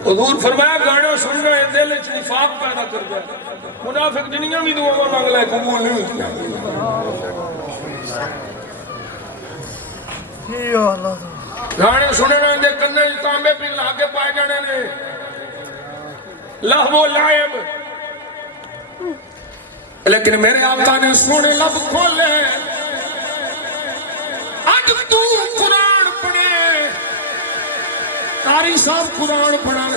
حضور فرمایا گانا سننا ہے دل چ نفاق پیدا کرتا ہے منافق جنیاں بھی دعاواں مانگ لے قبول نہیں ہوتیاں گانے سننا دے کنے تانبے پہ لا کے پائے جانے نے لہو لائب لیکن میرے آقا نے سونے لب کھولے اج تو قرآن پڑھے قاری صاحب قرآن پڑھا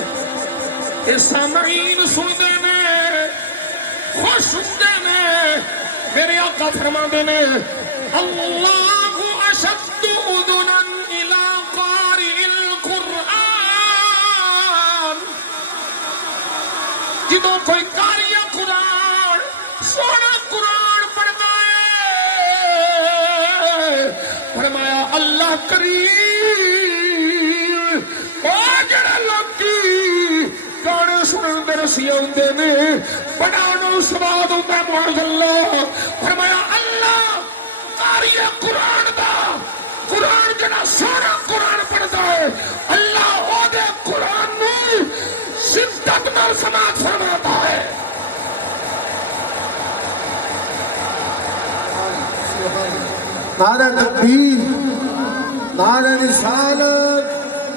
اے سامعین سندے نے خوش ہوندے نے میرے آقا فرماندے نے اللہ اشد اذنا الى قارئ القرآن جدوں کوئی قاری قرآن سونا قرآن پڑھتا ہے فرمایا اللہ کریم او جڑا لوکی گانے سنن دے رسیاں ہوندے نے بڑا نو سواد ہوندا ہے معاذ اللہ فرمایا اللہ قاری قرآن دا قرآن جڑا سونا قرآن پڑھتا ہے اللہ او دے قرآن نو شدت نال سماعت فرماتا ہے نعرہ تکبیر نعرہ رسالت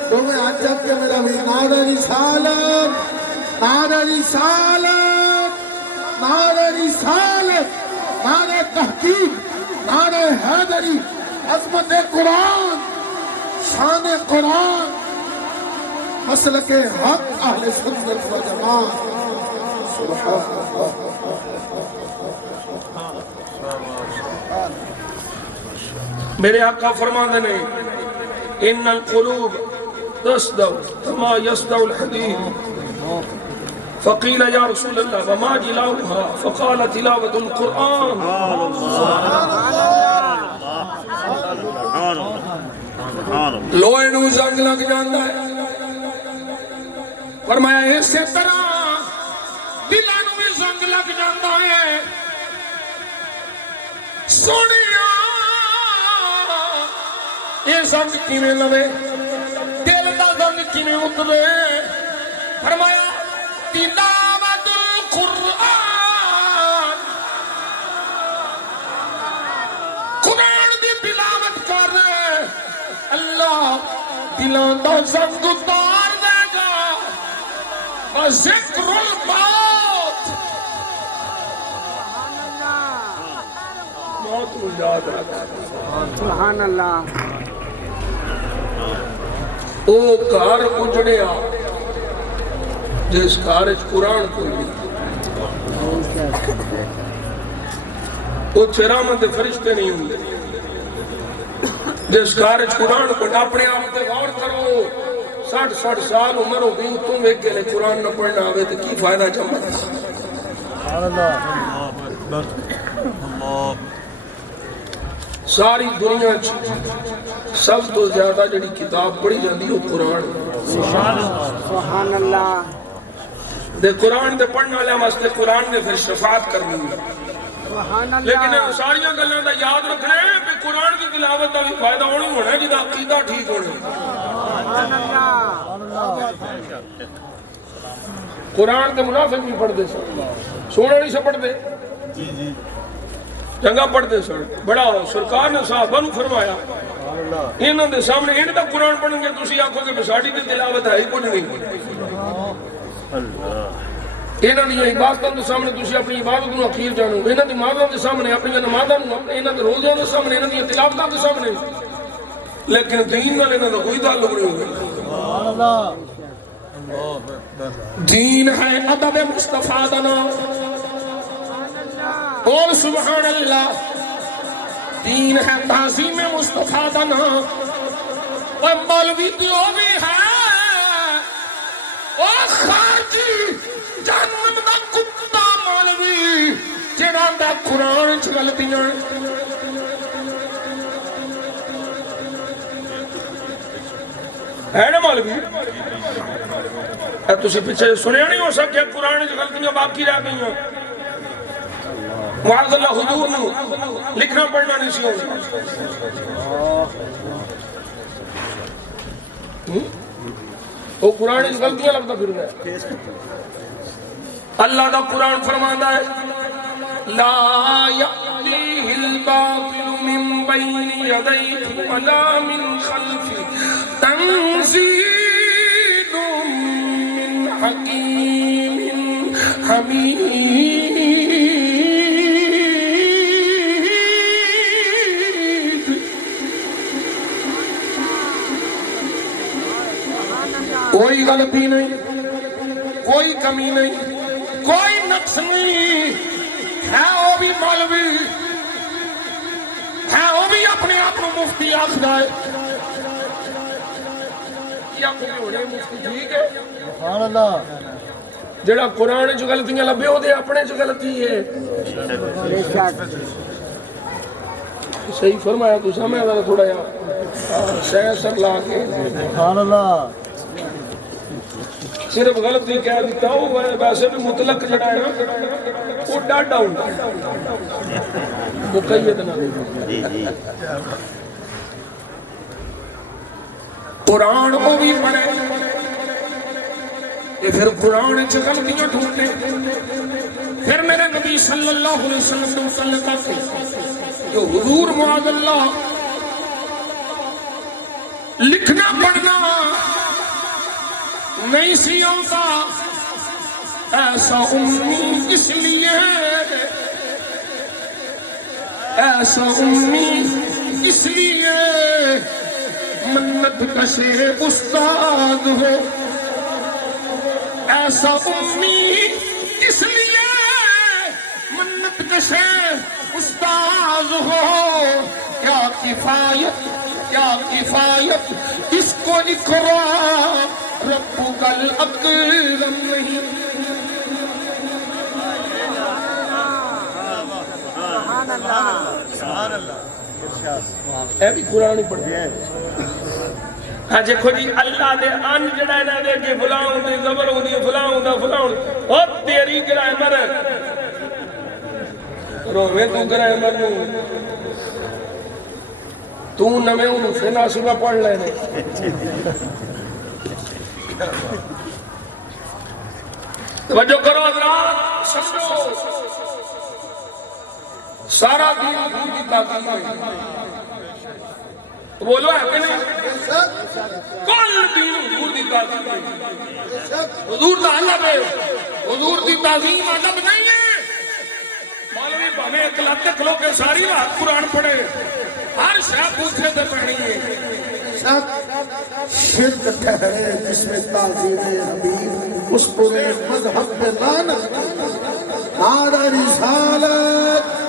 تمہیں عجب کے میرا بھی نعرہ رسالت نعرہ رسالت نعرہ رسالت نعرہ تحقیق نعرہ حیدری عظمت قرآن شان قرآن مسلک حق اہل سنت و جماعت سبحان اللہ میرے آقا فرماندے نے ان القلوب تصدع كما يصدع الحديد فقيل يا رسول الله وما جلاؤها فقال تلاوة القرآن لوہے نو زنگ لگ جاندا ہے فرمایا اسی طرح دلاں نو بھی زنگ لگ جاندا ہے سونیا یہ زنگ کیویں لوے دل دا زنگ کیویں اترے فرمایا تلاوت القرآن قرآن دی تلاوت کر اللہ دلان دا زنگ اتار دے گا اور ذکر الموت موت کو یاد رکھا سبحان اللہ او کار اجڑیا جس کارج قرآن کو لی او چرامت فرشتے نہیں ہوں جس کارج قرآن کو اپنے آپ تے غور کرو 60 سال عمر ہو گئی تم ایک کے لئے قرآن نہ پڑھنا آوے تو کی فائدہ جمع ساری دنیا سب تو زیادہ جڑی کتاب پڑھی جاندی وہ قرآن سبحان اللہ دے قرآن دے پڑھنے والے واسطے قرآن نے پھر شفاعت کرنی ہے سبحان لیکن اللہ ساری گلاں دا یاد رکھنا ہے کہ قرآن کی تلاوت دا بھی فائدہ ہونا ہے جدا عقیدہ ٹھیک ہونا سبحان اللہ قرآن کے منافق بھی پڑھتے سن سونا نہیں سے پڑھتے چنگا پڑھتے سن بڑا سرکار نے صحابہ نو فرمایا انہوں دے سامنے انہوں دا قرآن پڑھیں گے تسی آنکھوں کے بساڑی دی تلاوت ہے ہی کچھ نہیں انہوں نے عبادتوں کے سامنے تسی اپنی عبادت نو اخیر جانو انہوں نے نمازوں کے سامنے اپنی نمازوں انہوں نے روزوں کے سامنے انہوں نے تلاوتوں کے سامنے لیکن دین نال انہوں نے کوئی تعلق نہیں ہوگا دین ہے ادب مصطفیٰ دا نام اور سبحان اللہ دین ہے تعظیم مصطفیٰ دا نام اور مولوی تو بھی ہے اور خارجی جہنم دا کتا مولوی جنہاں دا قرآن چلتیاں ہے نا مولوی تسی پیچھے سنیا نہیں ہو سکیا قرآن چ غلطیاں باقی رہ گئی ہیں معاذ اللہ حضور نو لکھنا پڑھنا نہیں سی ہوگا وہ قرآن چ غلطیاں لگتا پھر ہے اللہ دا قرآن فرماندا ہے لا یأتیہ الباطل من بین یدیہ ولا من خلفہ تنزیل من حکیم حمید کوئی غلطی نہیں کوئی کمی نہیں کوئی نقص نہیں ہے وہ بھی مولوی ہے وہ بھی اپنے آپ کو مفتی آخر ہے یا کوئی ہونے مفتی ٹھیک ہے سبحان اللہ جڑا قرآن جو غلطیاں لبے ہو دے اپنے جو غلطی ہے بے شک صحیح فرمایا تو سمجھا تھا تھوڑا یا شہ سر لا کے سبحان اللہ صرف غلطی کہہ دیتا ہوں ویسے بھی مطلق جڑا ہے نا وہ ڈاڈا ہوں مقید نہ قرآن کو بھی پڑھے یہ پھر قرآن چ غلطیاں ڈھونڈے پھر میرے نبی صلی اللہ علیہ وسلم نے متعلق ہے جو حضور معاذ اللہ لکھنا پڑھنا نہیں سی آتا ایسا امی اس لیے ایسا امی اس لیے منت کشے استاد ہو ایسا امی اس لیے منت کشے استاد ہو کیا کفایت اس کو اقرا رب گل اکرم نہیں اے بھی قرآن ہی پڑھتے ہیں ہاں دیکھو جی اللہ دے ان جڑا ہے نا دے کہ فلاں ہوندی زبر ہوندی فلاں ہوندا فلاں او تیری گرامر روے تو گرامر نو تو نویں انہوں سے ناسبہ پڑھ لینے توجہ کرو حضرات سمجھو سارا دین حضور کی تعظیم ہے بولو ہے کہ نہیں کل دین حضور کی تعظیم ہے حضور دا اللہ دے حضور کی تعظیم ادب نہیں ہے مولوی بھاوے ایک لت کھلو کے ساری رات قرآن پڑھے ہر شاہ پوچھے تے پڑھنی ہے شرک ٹھہرے جس میں تعظیم حبیب اس پورے مذہب پہ لعنت نعرہ رسالت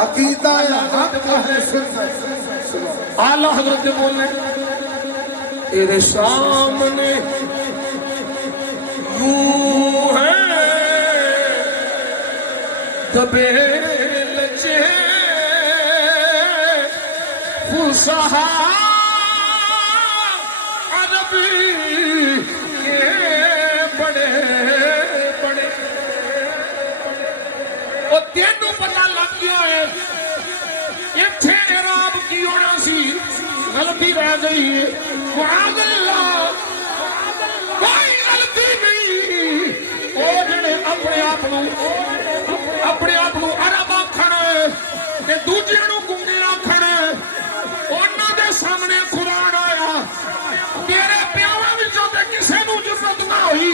عقیدہ حق ہے سنت اعلیٰ حضرت بولنے تیرے سامنے یوں ہے دبے لچے فصحا عربی کے بڑے بڑے اور تینوں پتہ لگ گیا ہے اتھے اعراب کی ہونا سی غلطی رہ گئی ہے معاذ اللہ کوئی غلطی نہیں او جڑے اپنے آپ نو عرب آکھن تے دوجیاں نو گنگے آکھن انہاں دے سامنے قرآن آیا تیرے پیاواں وچوں تے کسے نو جرت نہ ہوئی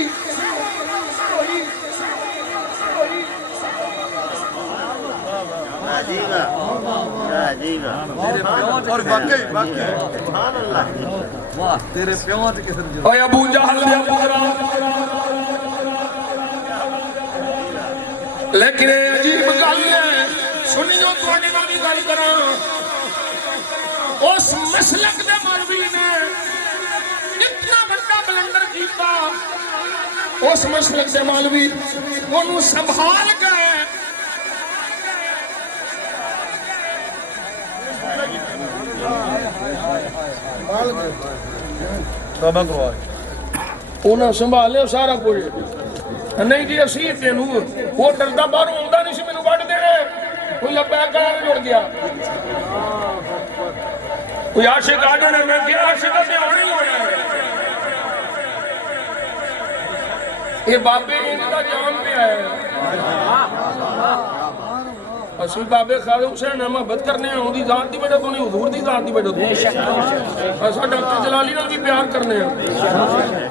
اور واقعی سبحان اللہ واہ تیرے پیوں تے کسے جو اے ابو جہل دے پترا لیکن عجیب گل ہے سنیو تواڈے نال گل کراں اس مسلک دے مولوی نے اتنا بڑا بلندر کیتا اس مسلک دے مولوی اونوں سنبھال گئے توبہ کرو انہاں سنبھالے سارا کچھ نہیں جی اسی تینوں وہ ڈردا باہر آਉਂਦਾ نہیں سی مینوں وڈ دینے کوئی لبیک کر جڑ گیا کوئی عاشق آ جانا میں کیا عاشق سے ہونا ہی ہونا یہ بابے ان کا جان پہ آیا اسی بابے خالد حسین محبت کرنے ہیں اندی ذات دی وجہ تو نہیں حضور دی ذات دی وجہ تو ایسا ڈاکٹر جلالی نال بھی پیار کرنے ہیں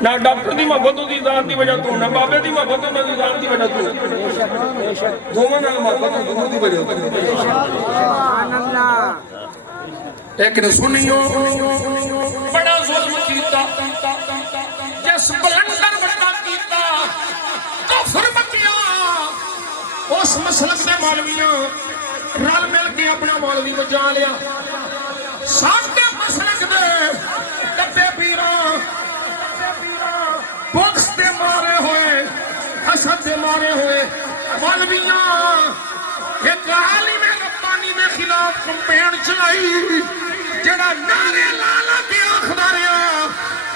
نہ ڈاکٹر دی محبت دی ذات دی وجہ تو نہ بابے دی محبت دی ذات دی وجہ تو دونوں نال محبت حضور دی وجہ تو سبحان اللہ لیکن سنیو بڑا ظلم کیتا جس بلندر بڑا کیتا کفر مکیا اس مسلک دے مولویاں رل مل کے اپنا مولوی بچا لیا ساڈے مسلک دے کتے پیراں بخش دے مارے ہوئے حسد دے مارے ہوئے مولویاں ایک عالم ربانی دے خلاف کمپین چلائی جڑا نعرے لالا کے آخدا رہیا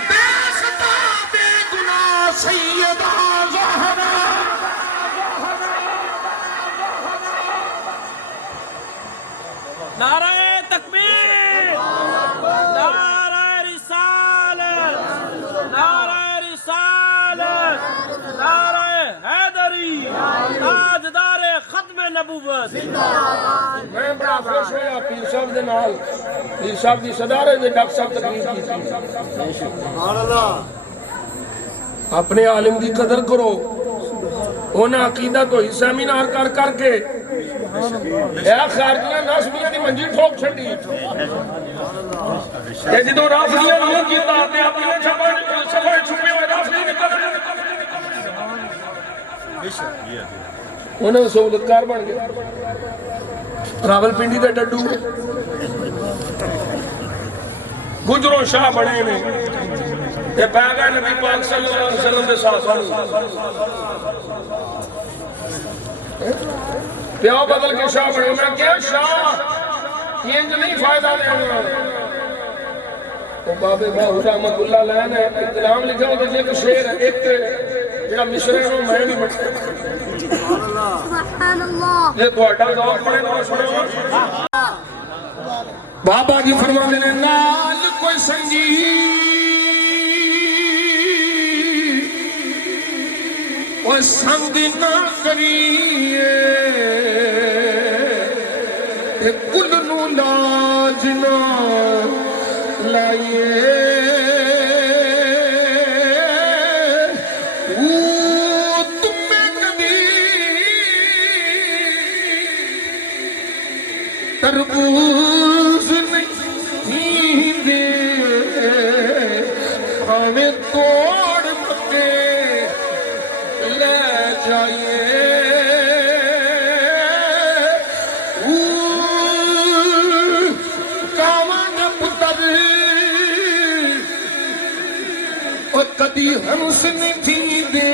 بے خطا بے گناہ سیدہ زہرا نعرہ تکبیر نعرہ رسالت نعرہ رسالت نعرہ حیدری تاجدار ختم نبوت میں بڑا خوش ہویا پیر صاحب دے نال پیر صاحب دی صدارت دے ڈاکٹر صاحب تقریر کی سبحان اللہ اپنے عالم دی قدر کرو انہاں عقیدہ تو ہی سیمینار کر کر کے اے خارجیاں ناسبیاں دی منجی ٹھوک چھڑی اے جدوں رافضیاں نہیں کیتا تے اپنے سفر چھپے ہوئے رافضی دی قدر انہاں سہولتکار بن گئے راول پنڈی دے ڈڈو گجروں شاہ بنے نے یہ پیغا نبی پاک صلی اللہ علیہ وسلم دے ساتھ پیو بدل کے شاہ بنے میں کیا شاہ یہ انج نہیں فائدہ دینا تو بابے باہو رحمت اللہ لین ہے اکلام لکھا ہوتا ہے ایک شیر ہے ایک جڑا مصرے ہوں میں نہیں مٹھے سبحان اللہ یہ تو اٹھا ذوق پڑے تو سنو بابا جی فرما دینے نال کوئی سنگی وہ سنگ نہ کریے کل نو لاج نہ لائیے وہ تمہیں کبھی تربوز نہیں دے ہمیں توڑ مکے لے جائیے کامن پتر کدی ہنس نہیں تھی دے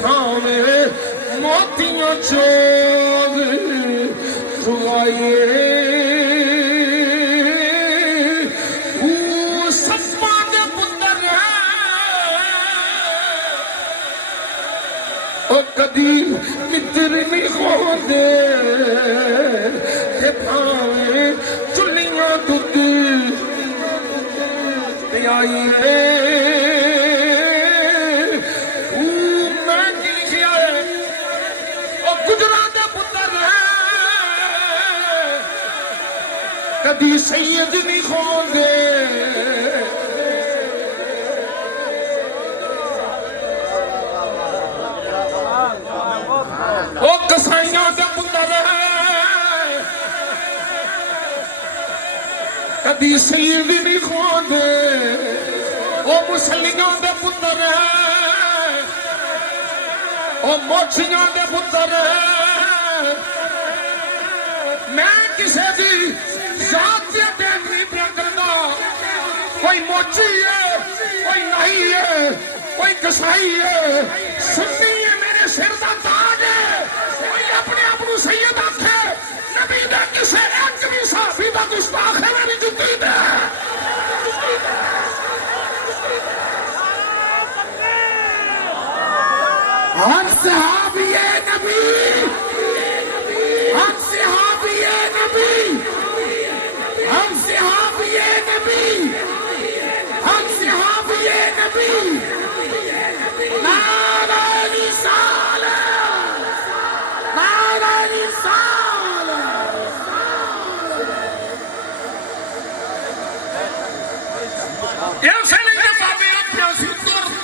بھاوے موتیاں چوگ روائیے سپاں دے پتر او کدی متر نہیں کھوندے بھاوے چلیاں دودھ آئیے کبھی سید نہیں کھوندے او کسائیاں دے پتر کبھی سید نہیں کھوندے او مسلیاں دے پتر او موچیاں دے پتر میں کسے دی ذات دے دیکھنی پیا کرنا کوئی موچی ہے کوئی نہیں ہے کوئی کسائی ہے سنی ہے میرے سر دا تاج ہے کوئی اپنے اپنو سید آکھے نبی دے کسے ایک بھی صحابی دا گستاخ ہے میری جتی دے ہم صحابی نبی ہم صحابی نبی ہم صحابی نبی ہم صحابی نبی نعرہ رسالت نعرہ رسالت ایسے نہیں کہ بابی اپنے سی دور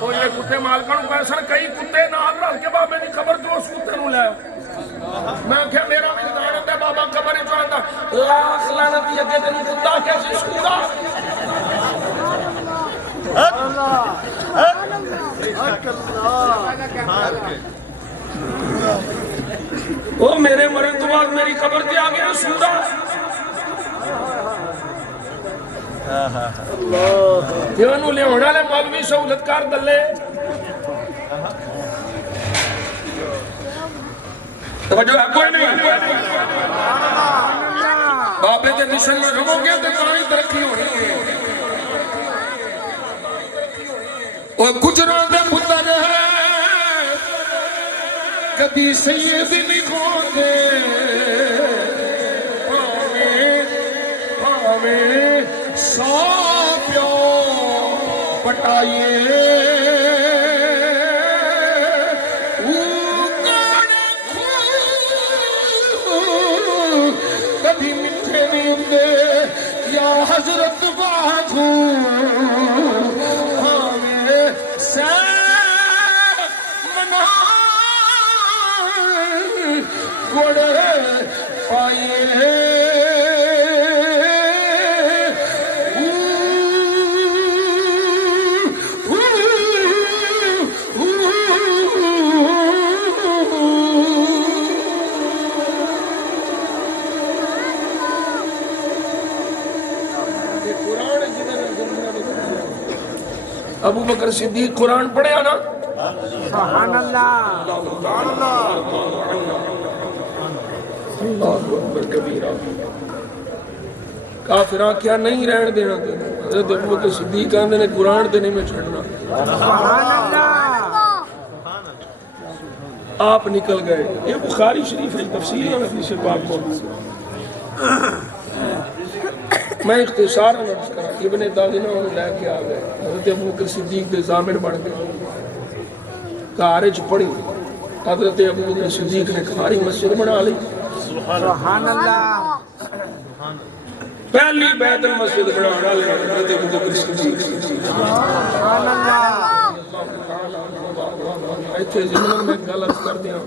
اور یہ کتے مالکانوں پیسر کئی کتے نال رل کے بابے دی قبر جو اس کتے نو لے میں کہا میرا بھی دانت ہے بابا قبر ہی چوہتا لاکھ لعنتی اگے تینوں کتا کیسی سکوڑا او میرے مرن تو بعد میری قبر دے آگے سکوڑا دیوانو لے ہونا لے مولوی سہولت کار دلے توجہ ہے کوئی نہیں بابے دے مشن میں رہو گے تو کہیں ترقی ہونی ہے اور گجران دے پتر ہے کبھی سید نہیں کھوندے پاوے سو پیو پٹائیے کبھی مٹھے نہیں ہوندے یا حضرت باغو ہمیں سے منا گوڑے پائیے ابو بکر صدیق قرآن پڑھیا نا سبحان اللہ اللہ اکبر کبیرہ کافران کیا نہیں رہن دینا دینا حضرت ابو بکر صدیق آندے نے قرآن دینے میں چھڑنا سبحان اللہ آپ نکل گئے یہ بخاری شریف ہے تفسیر ہے حدیث پاک کو میں اختصار عرض کرا ابن داغنہ انہوں لے کے آ گئے حضرت ابو بکر صدیق دے ضامن بڑھ گئے کارج پڑھی حضرت ابو بکر صدیق نے کھاری مسجد بنا لی سبحان اللہ پہلی بیت المسجد بنا لی حضرت ابو بکر صدیق سبحان اللہ ایتھے زمین میں غلط کر دیا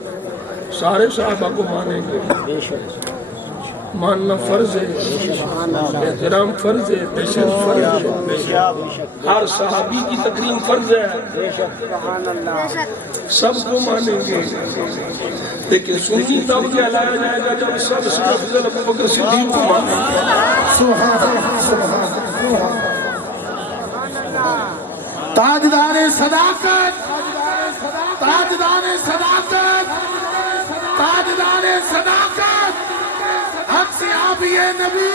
سارے صحابہ کو مانے گے ماننا فرض ہے، احترام فرض ہے، تشریف فرض ہے، ہر صحابی کی تکریم فرض ہے، سب کو مانیں گے، لیکن سنی تب کہلایا جائے گا جب سب سے افضل ابو بکر صدیق کو مانیں گے۔ سبحان اللہ، سبحان اللہ۔ تاجدار صداقت، تاجدار صداقت، تاجدار صداقت، حق صحابی نبی،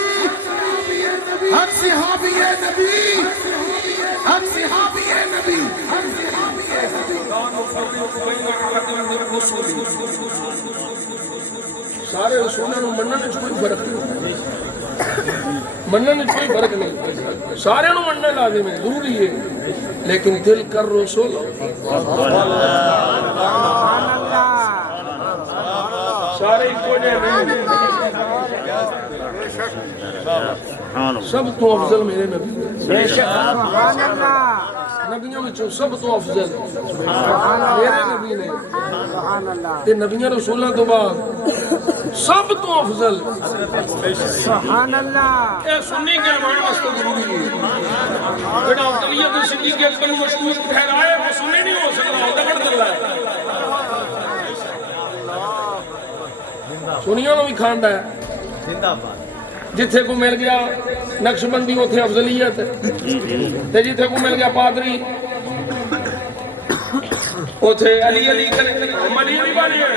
حق صحابی نبی، حق صحابی نبی۔ سارے رسولوں نو منن وچ کوئی فرق نہیں، منن وچ کوئی فرق نہیں، سارے نو مننا لازم ہے، ضروری ہے، لیکن دل کر رسول سارے کو نہیں، سب تو افضل میرے نبی، نبیوں میں سب تو افضل میرے نبی نے، تے نبیوں رسولوں تو بعد سب تو افضل سبحان اللہ۔ اے سنی کے ہمارے واسطے ضروری ہے، جڑا افضلیت صدیق اکبر مشہور ٹھہرائے وہ سنی نہیں ہو سکتا، وہ دگڑ دل ہے، سنیوں نے بھی کھاندا ہے، جتھے کو مل گیا نقش بندی اتھے افضلیت تے جتھے کو مل گیا پادری اتھے علی علی کرے ہم علی علی بانی ہے۔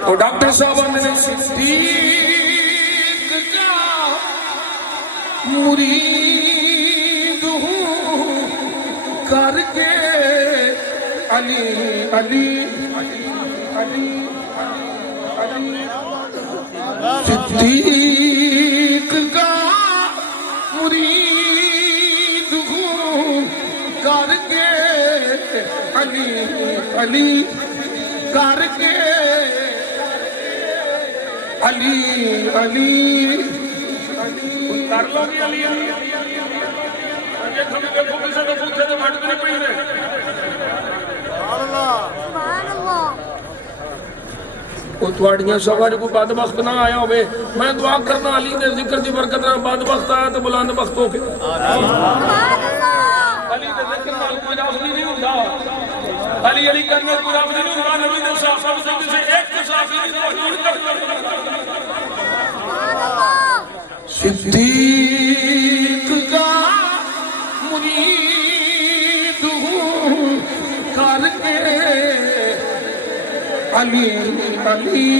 اور ڈاکٹر صاحب نے صدیق کا مرید ہوں کر کے علی علی علی علی صدیق کا مرید ہوں کر کے علی علی کر کے علی علی کر لو گی علی علی یہ تھوڑی دیکھو کسی نے پوچھے تو بھٹ نہیں پہی رہے سبحان اللہ۔ وہ تواڑیاں سوال کو بدبخت نہ آیا ہوئے، میں دعا کرنا علی دے ذکر دی برکت نہ بدبخت آیا تو بلند بخت ہو کے علی دے ذکر نال کوئی رافضی نہیں ہوتا، علی علی کرنے کوئی رافضی نہیں ہوتا، نبی دے صاحب سے کسی ایک کے صاحب نہیں توجود کرتا۔ صدیق کا مرید ہوں کر کے علی علی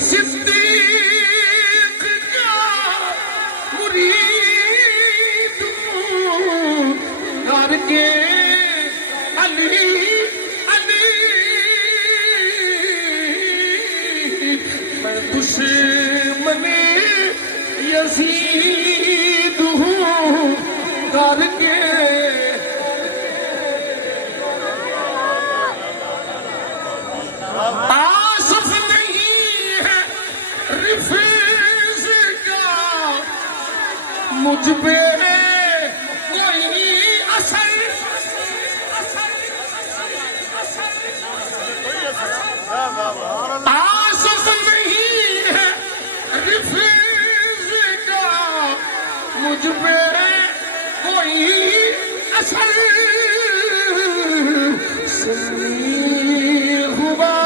صدیق کا مرید ہوں کر کے علی علی میں دشمن یزید ہوں کر کے آصف نہیں ہے رفیظ کا مجھ پہ کوئی اثر، آصف نہیں ہے رفیظ کا مجھ پہ کوئی اثر، سنی ہوا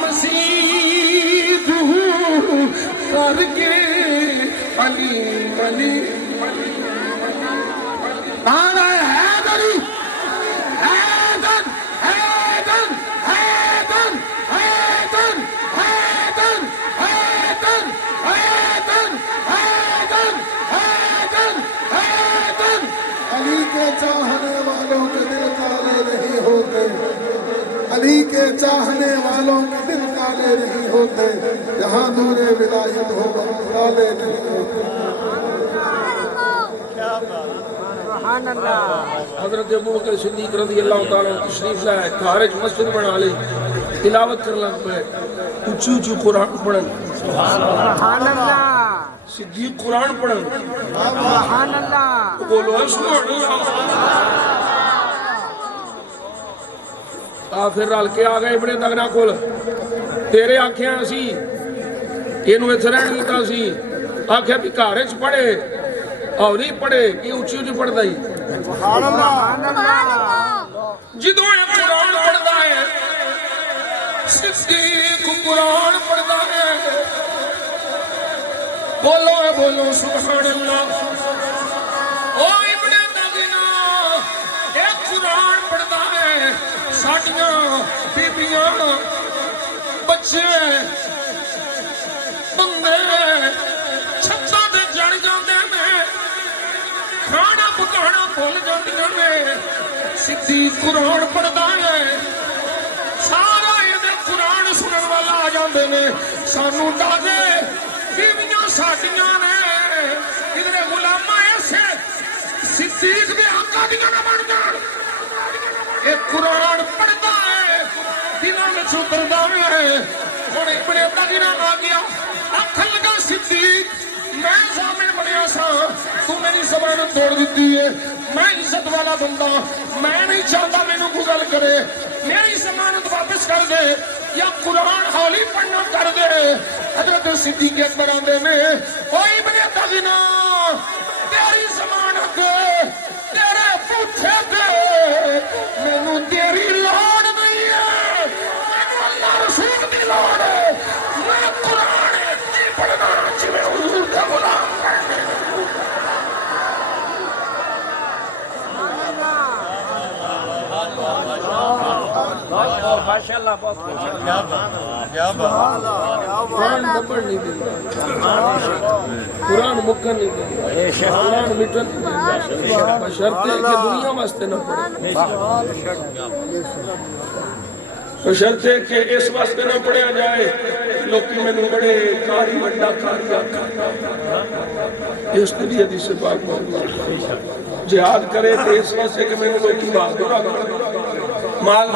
مسیح ہوں کر کے علی علی نعرہ حیدری، حیدر حیدر حیدر حیدر حیدر حیدر حیدر حیدر حیدر حیدر۔ علی کے چاہنے والوں کے دل کالے نہیں ہوتے، علی کے چاہنے والوں کے دل کالے نہیں ہوتے، جہاں نور ولایت ہو کالے نہیں ہوتے۔ سبحان اللہ۔ حضرت ابو بکر صدیق رضی اللہ تعالیٰ تشریف لائے، گھر مسجد بنا لی، تلاوت کر لگ پہ، اونچی اونچی قرآن پڑھن، سبحان اللہ۔ صدیق قرآن پڑھن، سبحان اللہ۔ بولو سبحان اللہ۔ پھر رل کے آ گئے بڑے دگنا کول، تیرے آنکھیں اسی ਇਹਨੂੰ ਇੱਥੇ ਰਹਿਣ ਦਿੱਤਾ ਸੀ ਆਖਿਆ ਵੀ ਘਰ 'ਚ ਪੜ੍ਹੇ ਔਰ ਹੀ ਪੜ੍ਹੇ ਇਹ ਉੱਚੀ ਉੱਚੀ ਪੜ੍ਹਦਾ ਹੀ ਜਦੋਂ ਇਹ ਕੁਰਾਨ ਪੜ੍ਹਦਾ ਹੈ ਸਿੱਦੀਕ ਕੁਰਾਨ ਪੜ੍ਹਦਾ ਹੈ بولو سبحان اللہ او ابن دغنا ایک قرآن پڑھتا ہے ساڑیاں بیبیاں بچے بندے چھتاں تے چڑھ جاندے نے کھانا پکانا بھول جاندیاں نے صدیق قرآن پڑھتا ہے سارا یہ قرآن سنن والا آ جاندے نے سانو ڈاگے بیویاں ساڈیاں نے ادھر غلاماں ایسے صدیق دے آقا دیاں نہ بن جان ایک قرآن پڑھتا ہے دلوں میں اتردا ہے ہن ابن دغنا آ گیا آکھن لگا صدیق میں ضامن بنیا سا تو میری زبان توڑ دیتی ہے میں عزت والا بندہ میں نہیں چاہتا مینوں کوئی گل کرے میری ضمانت واپس کر دے یا قرآن حالی پڑھنا کر دے حضرت صدیق اکبر آندے نے او ابن دغنا تیری ضمانت تیرے پوچھے تے مینوں تیری لوڑ نہیں ہے مینوں اللہ رسول دی لوڑ ہے میں قرآن کی پڑھنا جویں حضور دا غلام ماشاءاللہ بہت قرآن دبڑ نہیں دیتا قرآن مکن نہیں دیتا قرآن مٹن نہیں دیتا بشرطے کہ دنیا واسطے نہ پڑھے بشرطے کہ اس واسطے نہ پڑھیا جائے لوکی میں نے بڑے کاری بڑا کاری آکھا اس طریقے حدیث پاک محمد جہاد کرے تو اس واسطے کہ میں نے لوکی بہادر آگا مال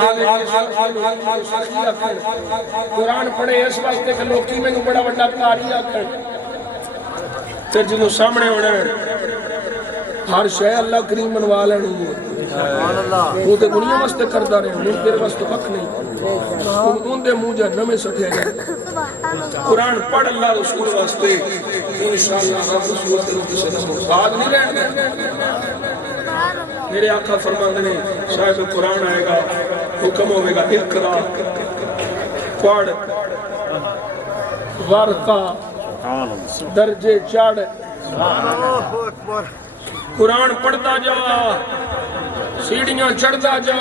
قرآن پڑھے اس واسطے کہ لوکی میں نے بڑا بڑا کاری آکھا پھر جنہوں سامنے ہونا ہے ہر شے اللہ کریم منوا لینا وہ تے دنیا واسطے کردا رہے ہیں تیرے واسطے وقت نہیں ان دے منہ جہنم میں سٹیا جائے قرآن پڑھ اللہ رسول واسطے انشاءاللہ ہم رسول تے کسی کا محتاج نہیں رہنے میرے آقا فرماندے نے صاحب قرآن آئے گا حکم ہوئے گا اقرا پڑھ ورقہ درجے چڑھ قرآن پڑھتا جا سیڑھیاں چڑھتا جا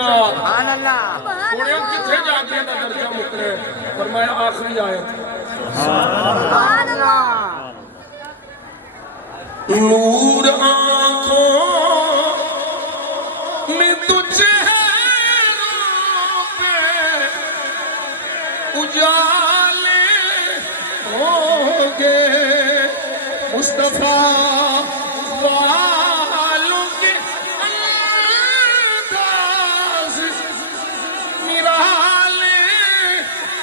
سونے کتنے جا کے درجہ مکرے فرمایا آخری آیت نور آنکھوں میں تجھے پہ اجالے ہوں گے مصطفیٰ والوں کے انداز نرالے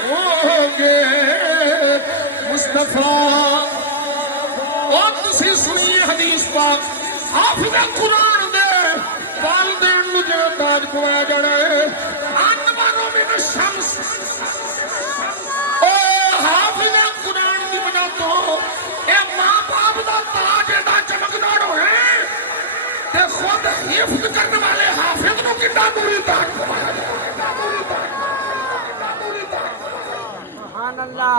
ہوں گے مصطفیٰ اور تسی سنیے حدیث پاک حافظ قرآن دے والدین مجھے تاج پوایا جڑے انواروں میں شمس حافظ قرآن دی بنا تو اے ماں باپ دا تاج دا چمکنا رہے تے خود حفظ کرنے والے حافظ نو کتا دوری تاج پوایا جائے سبحان اللہ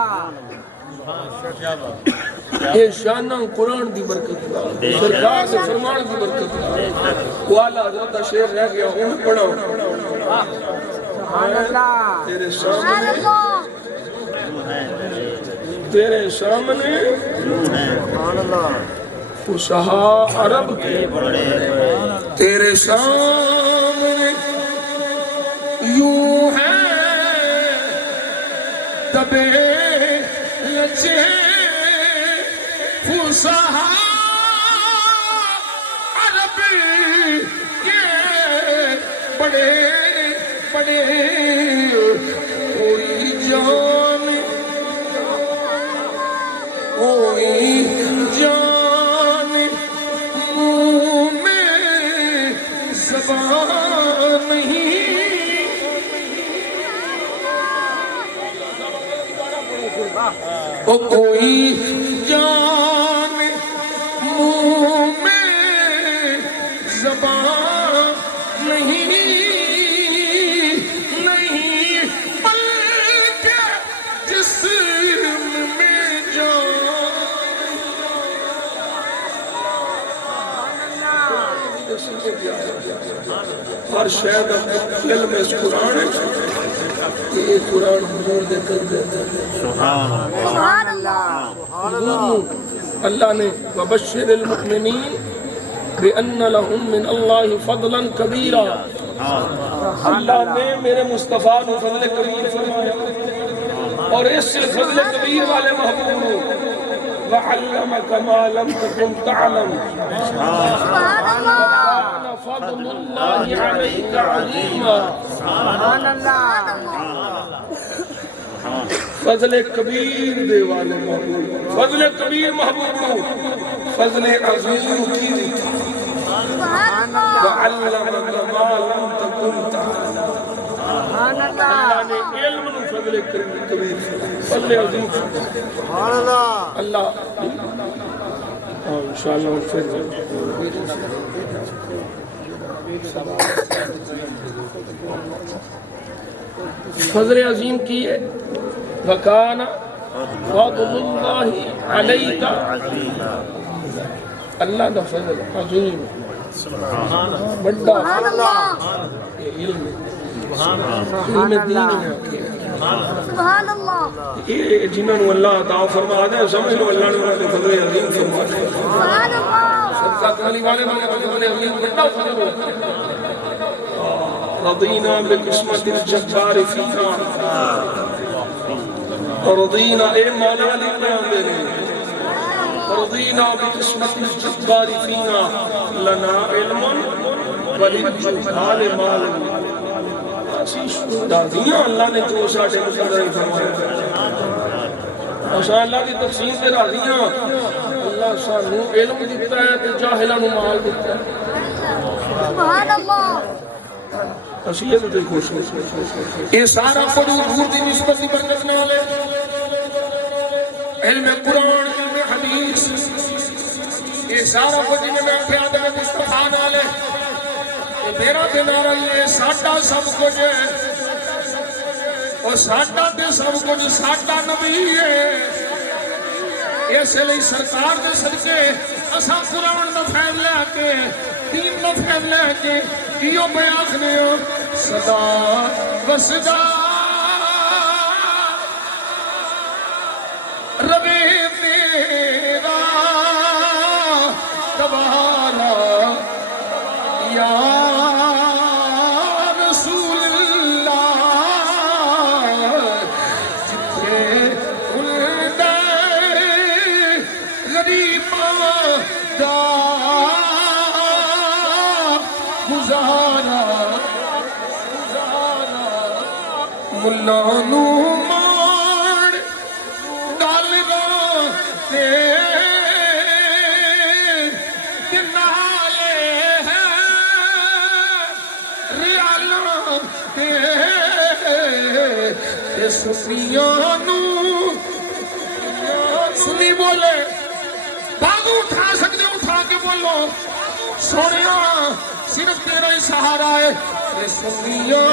یہ شانہ قرآن دی برکت سرکار سے فرمان دی برکت والا حضرت شیر رہ گیا ہوں پڑھو سبحان اللہ تیرے سامنے فصحا عرب کے تیرے سامنے یوں ہے دبے لچے فصحا عرب کے بڑے بڑے کوئی جان کوئی جان منہ میں زبان نہیں او کوئی جان منہ میں زبان نہیں بلکہ جسم میں جان ہر شہد علم اس قرآن ہے یہ قرآن حضور دے کر دیتا ہے سبحان اللہ اللہ نے وبشر المؤمنین بأن لهم من اللہ فضلا کبیرا اللہ نے میرے مصطفیٰ کو فضل کبیر فرمایا اور اس سے فضل کبیر والے محبوب وعلمك ما لم تكن تعلم سبحان اللہ فضل اللہ علیک عظیما سبحان اللہ فضل کبیر دے والے محبوب فضل کبیر محبوب کو فضل عظیم کی سبحان اللہ وعلمك ما لم تكن تعلم سبحان اللہ اللہ نے علم نو فضل کبیر فضل عظیم سبحان اللہ اللہ انشاءاللہ پھر فضل عظیم کی ہے وَكَانَ فَضْلُ اللَّهِ عَلَيْكَ اللہ کا فضل عظیم بڑا سبحان اللہ علم دین ہے سبحان اللہ یہ جنہوں نے اللہ عطا فرما دے سمجھ لو اللہ نے انہوں نے فضل عظیم فرما دے سبحان اللہ صدقہ کرنے والے میں فضل عظیم بڑا فضل ہوتا ہے رضینا بقسمت الجبار فینا رضینا اے مولا لکھنے میرے رضینا بقسمت الجبار فینا لنا علم وللجبال مال راضیاں اللہ نے جو ساٹھے مقدر فرمایا اور اللہ کی تقسیم سے راضیاں اللہ سانو علم دیتا ہے تو جاہلانو مال دیتا ہے سبحان اللہ اسیت تے خوش یہ سارا کچھ حضور دی نسبت دی برکت نال ہے علم قرآن علم حدیث یہ سارا کچھ جنہیں میں آخیا آدم مصطفیٰ نال ہے یہ میرا تے نارا یہ ساڈا سب کچھ ہے اور ساڈا تے سب کچھ ساڈا نبی ہے اس لیے سرکار دے صدقے اساں قرآن دا فیض لے کے دین دا فیض لے کے کیوں بیاخنے ہو صدا وصدا ربی تیرا تبارا یا رسول اللہ جتنے اندے غریب دا گزارا ملانو مار ڈالنا تے نالے ہیں ریالہ تے سفیانو سنی بولے باغو اٹھا سکتے اٹھا کے بولو سونیا صرف تیرا ہی سہارا ہے سنیا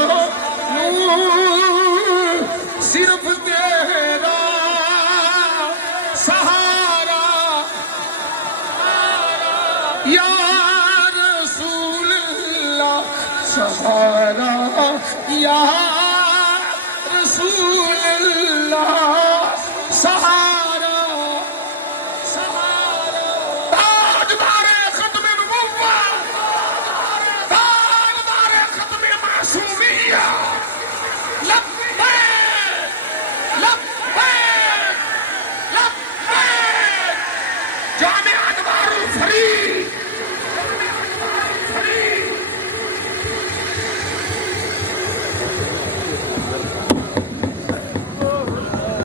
صرف تیرا سہارا یا رسول اللہ سہارا یا رسول اللہ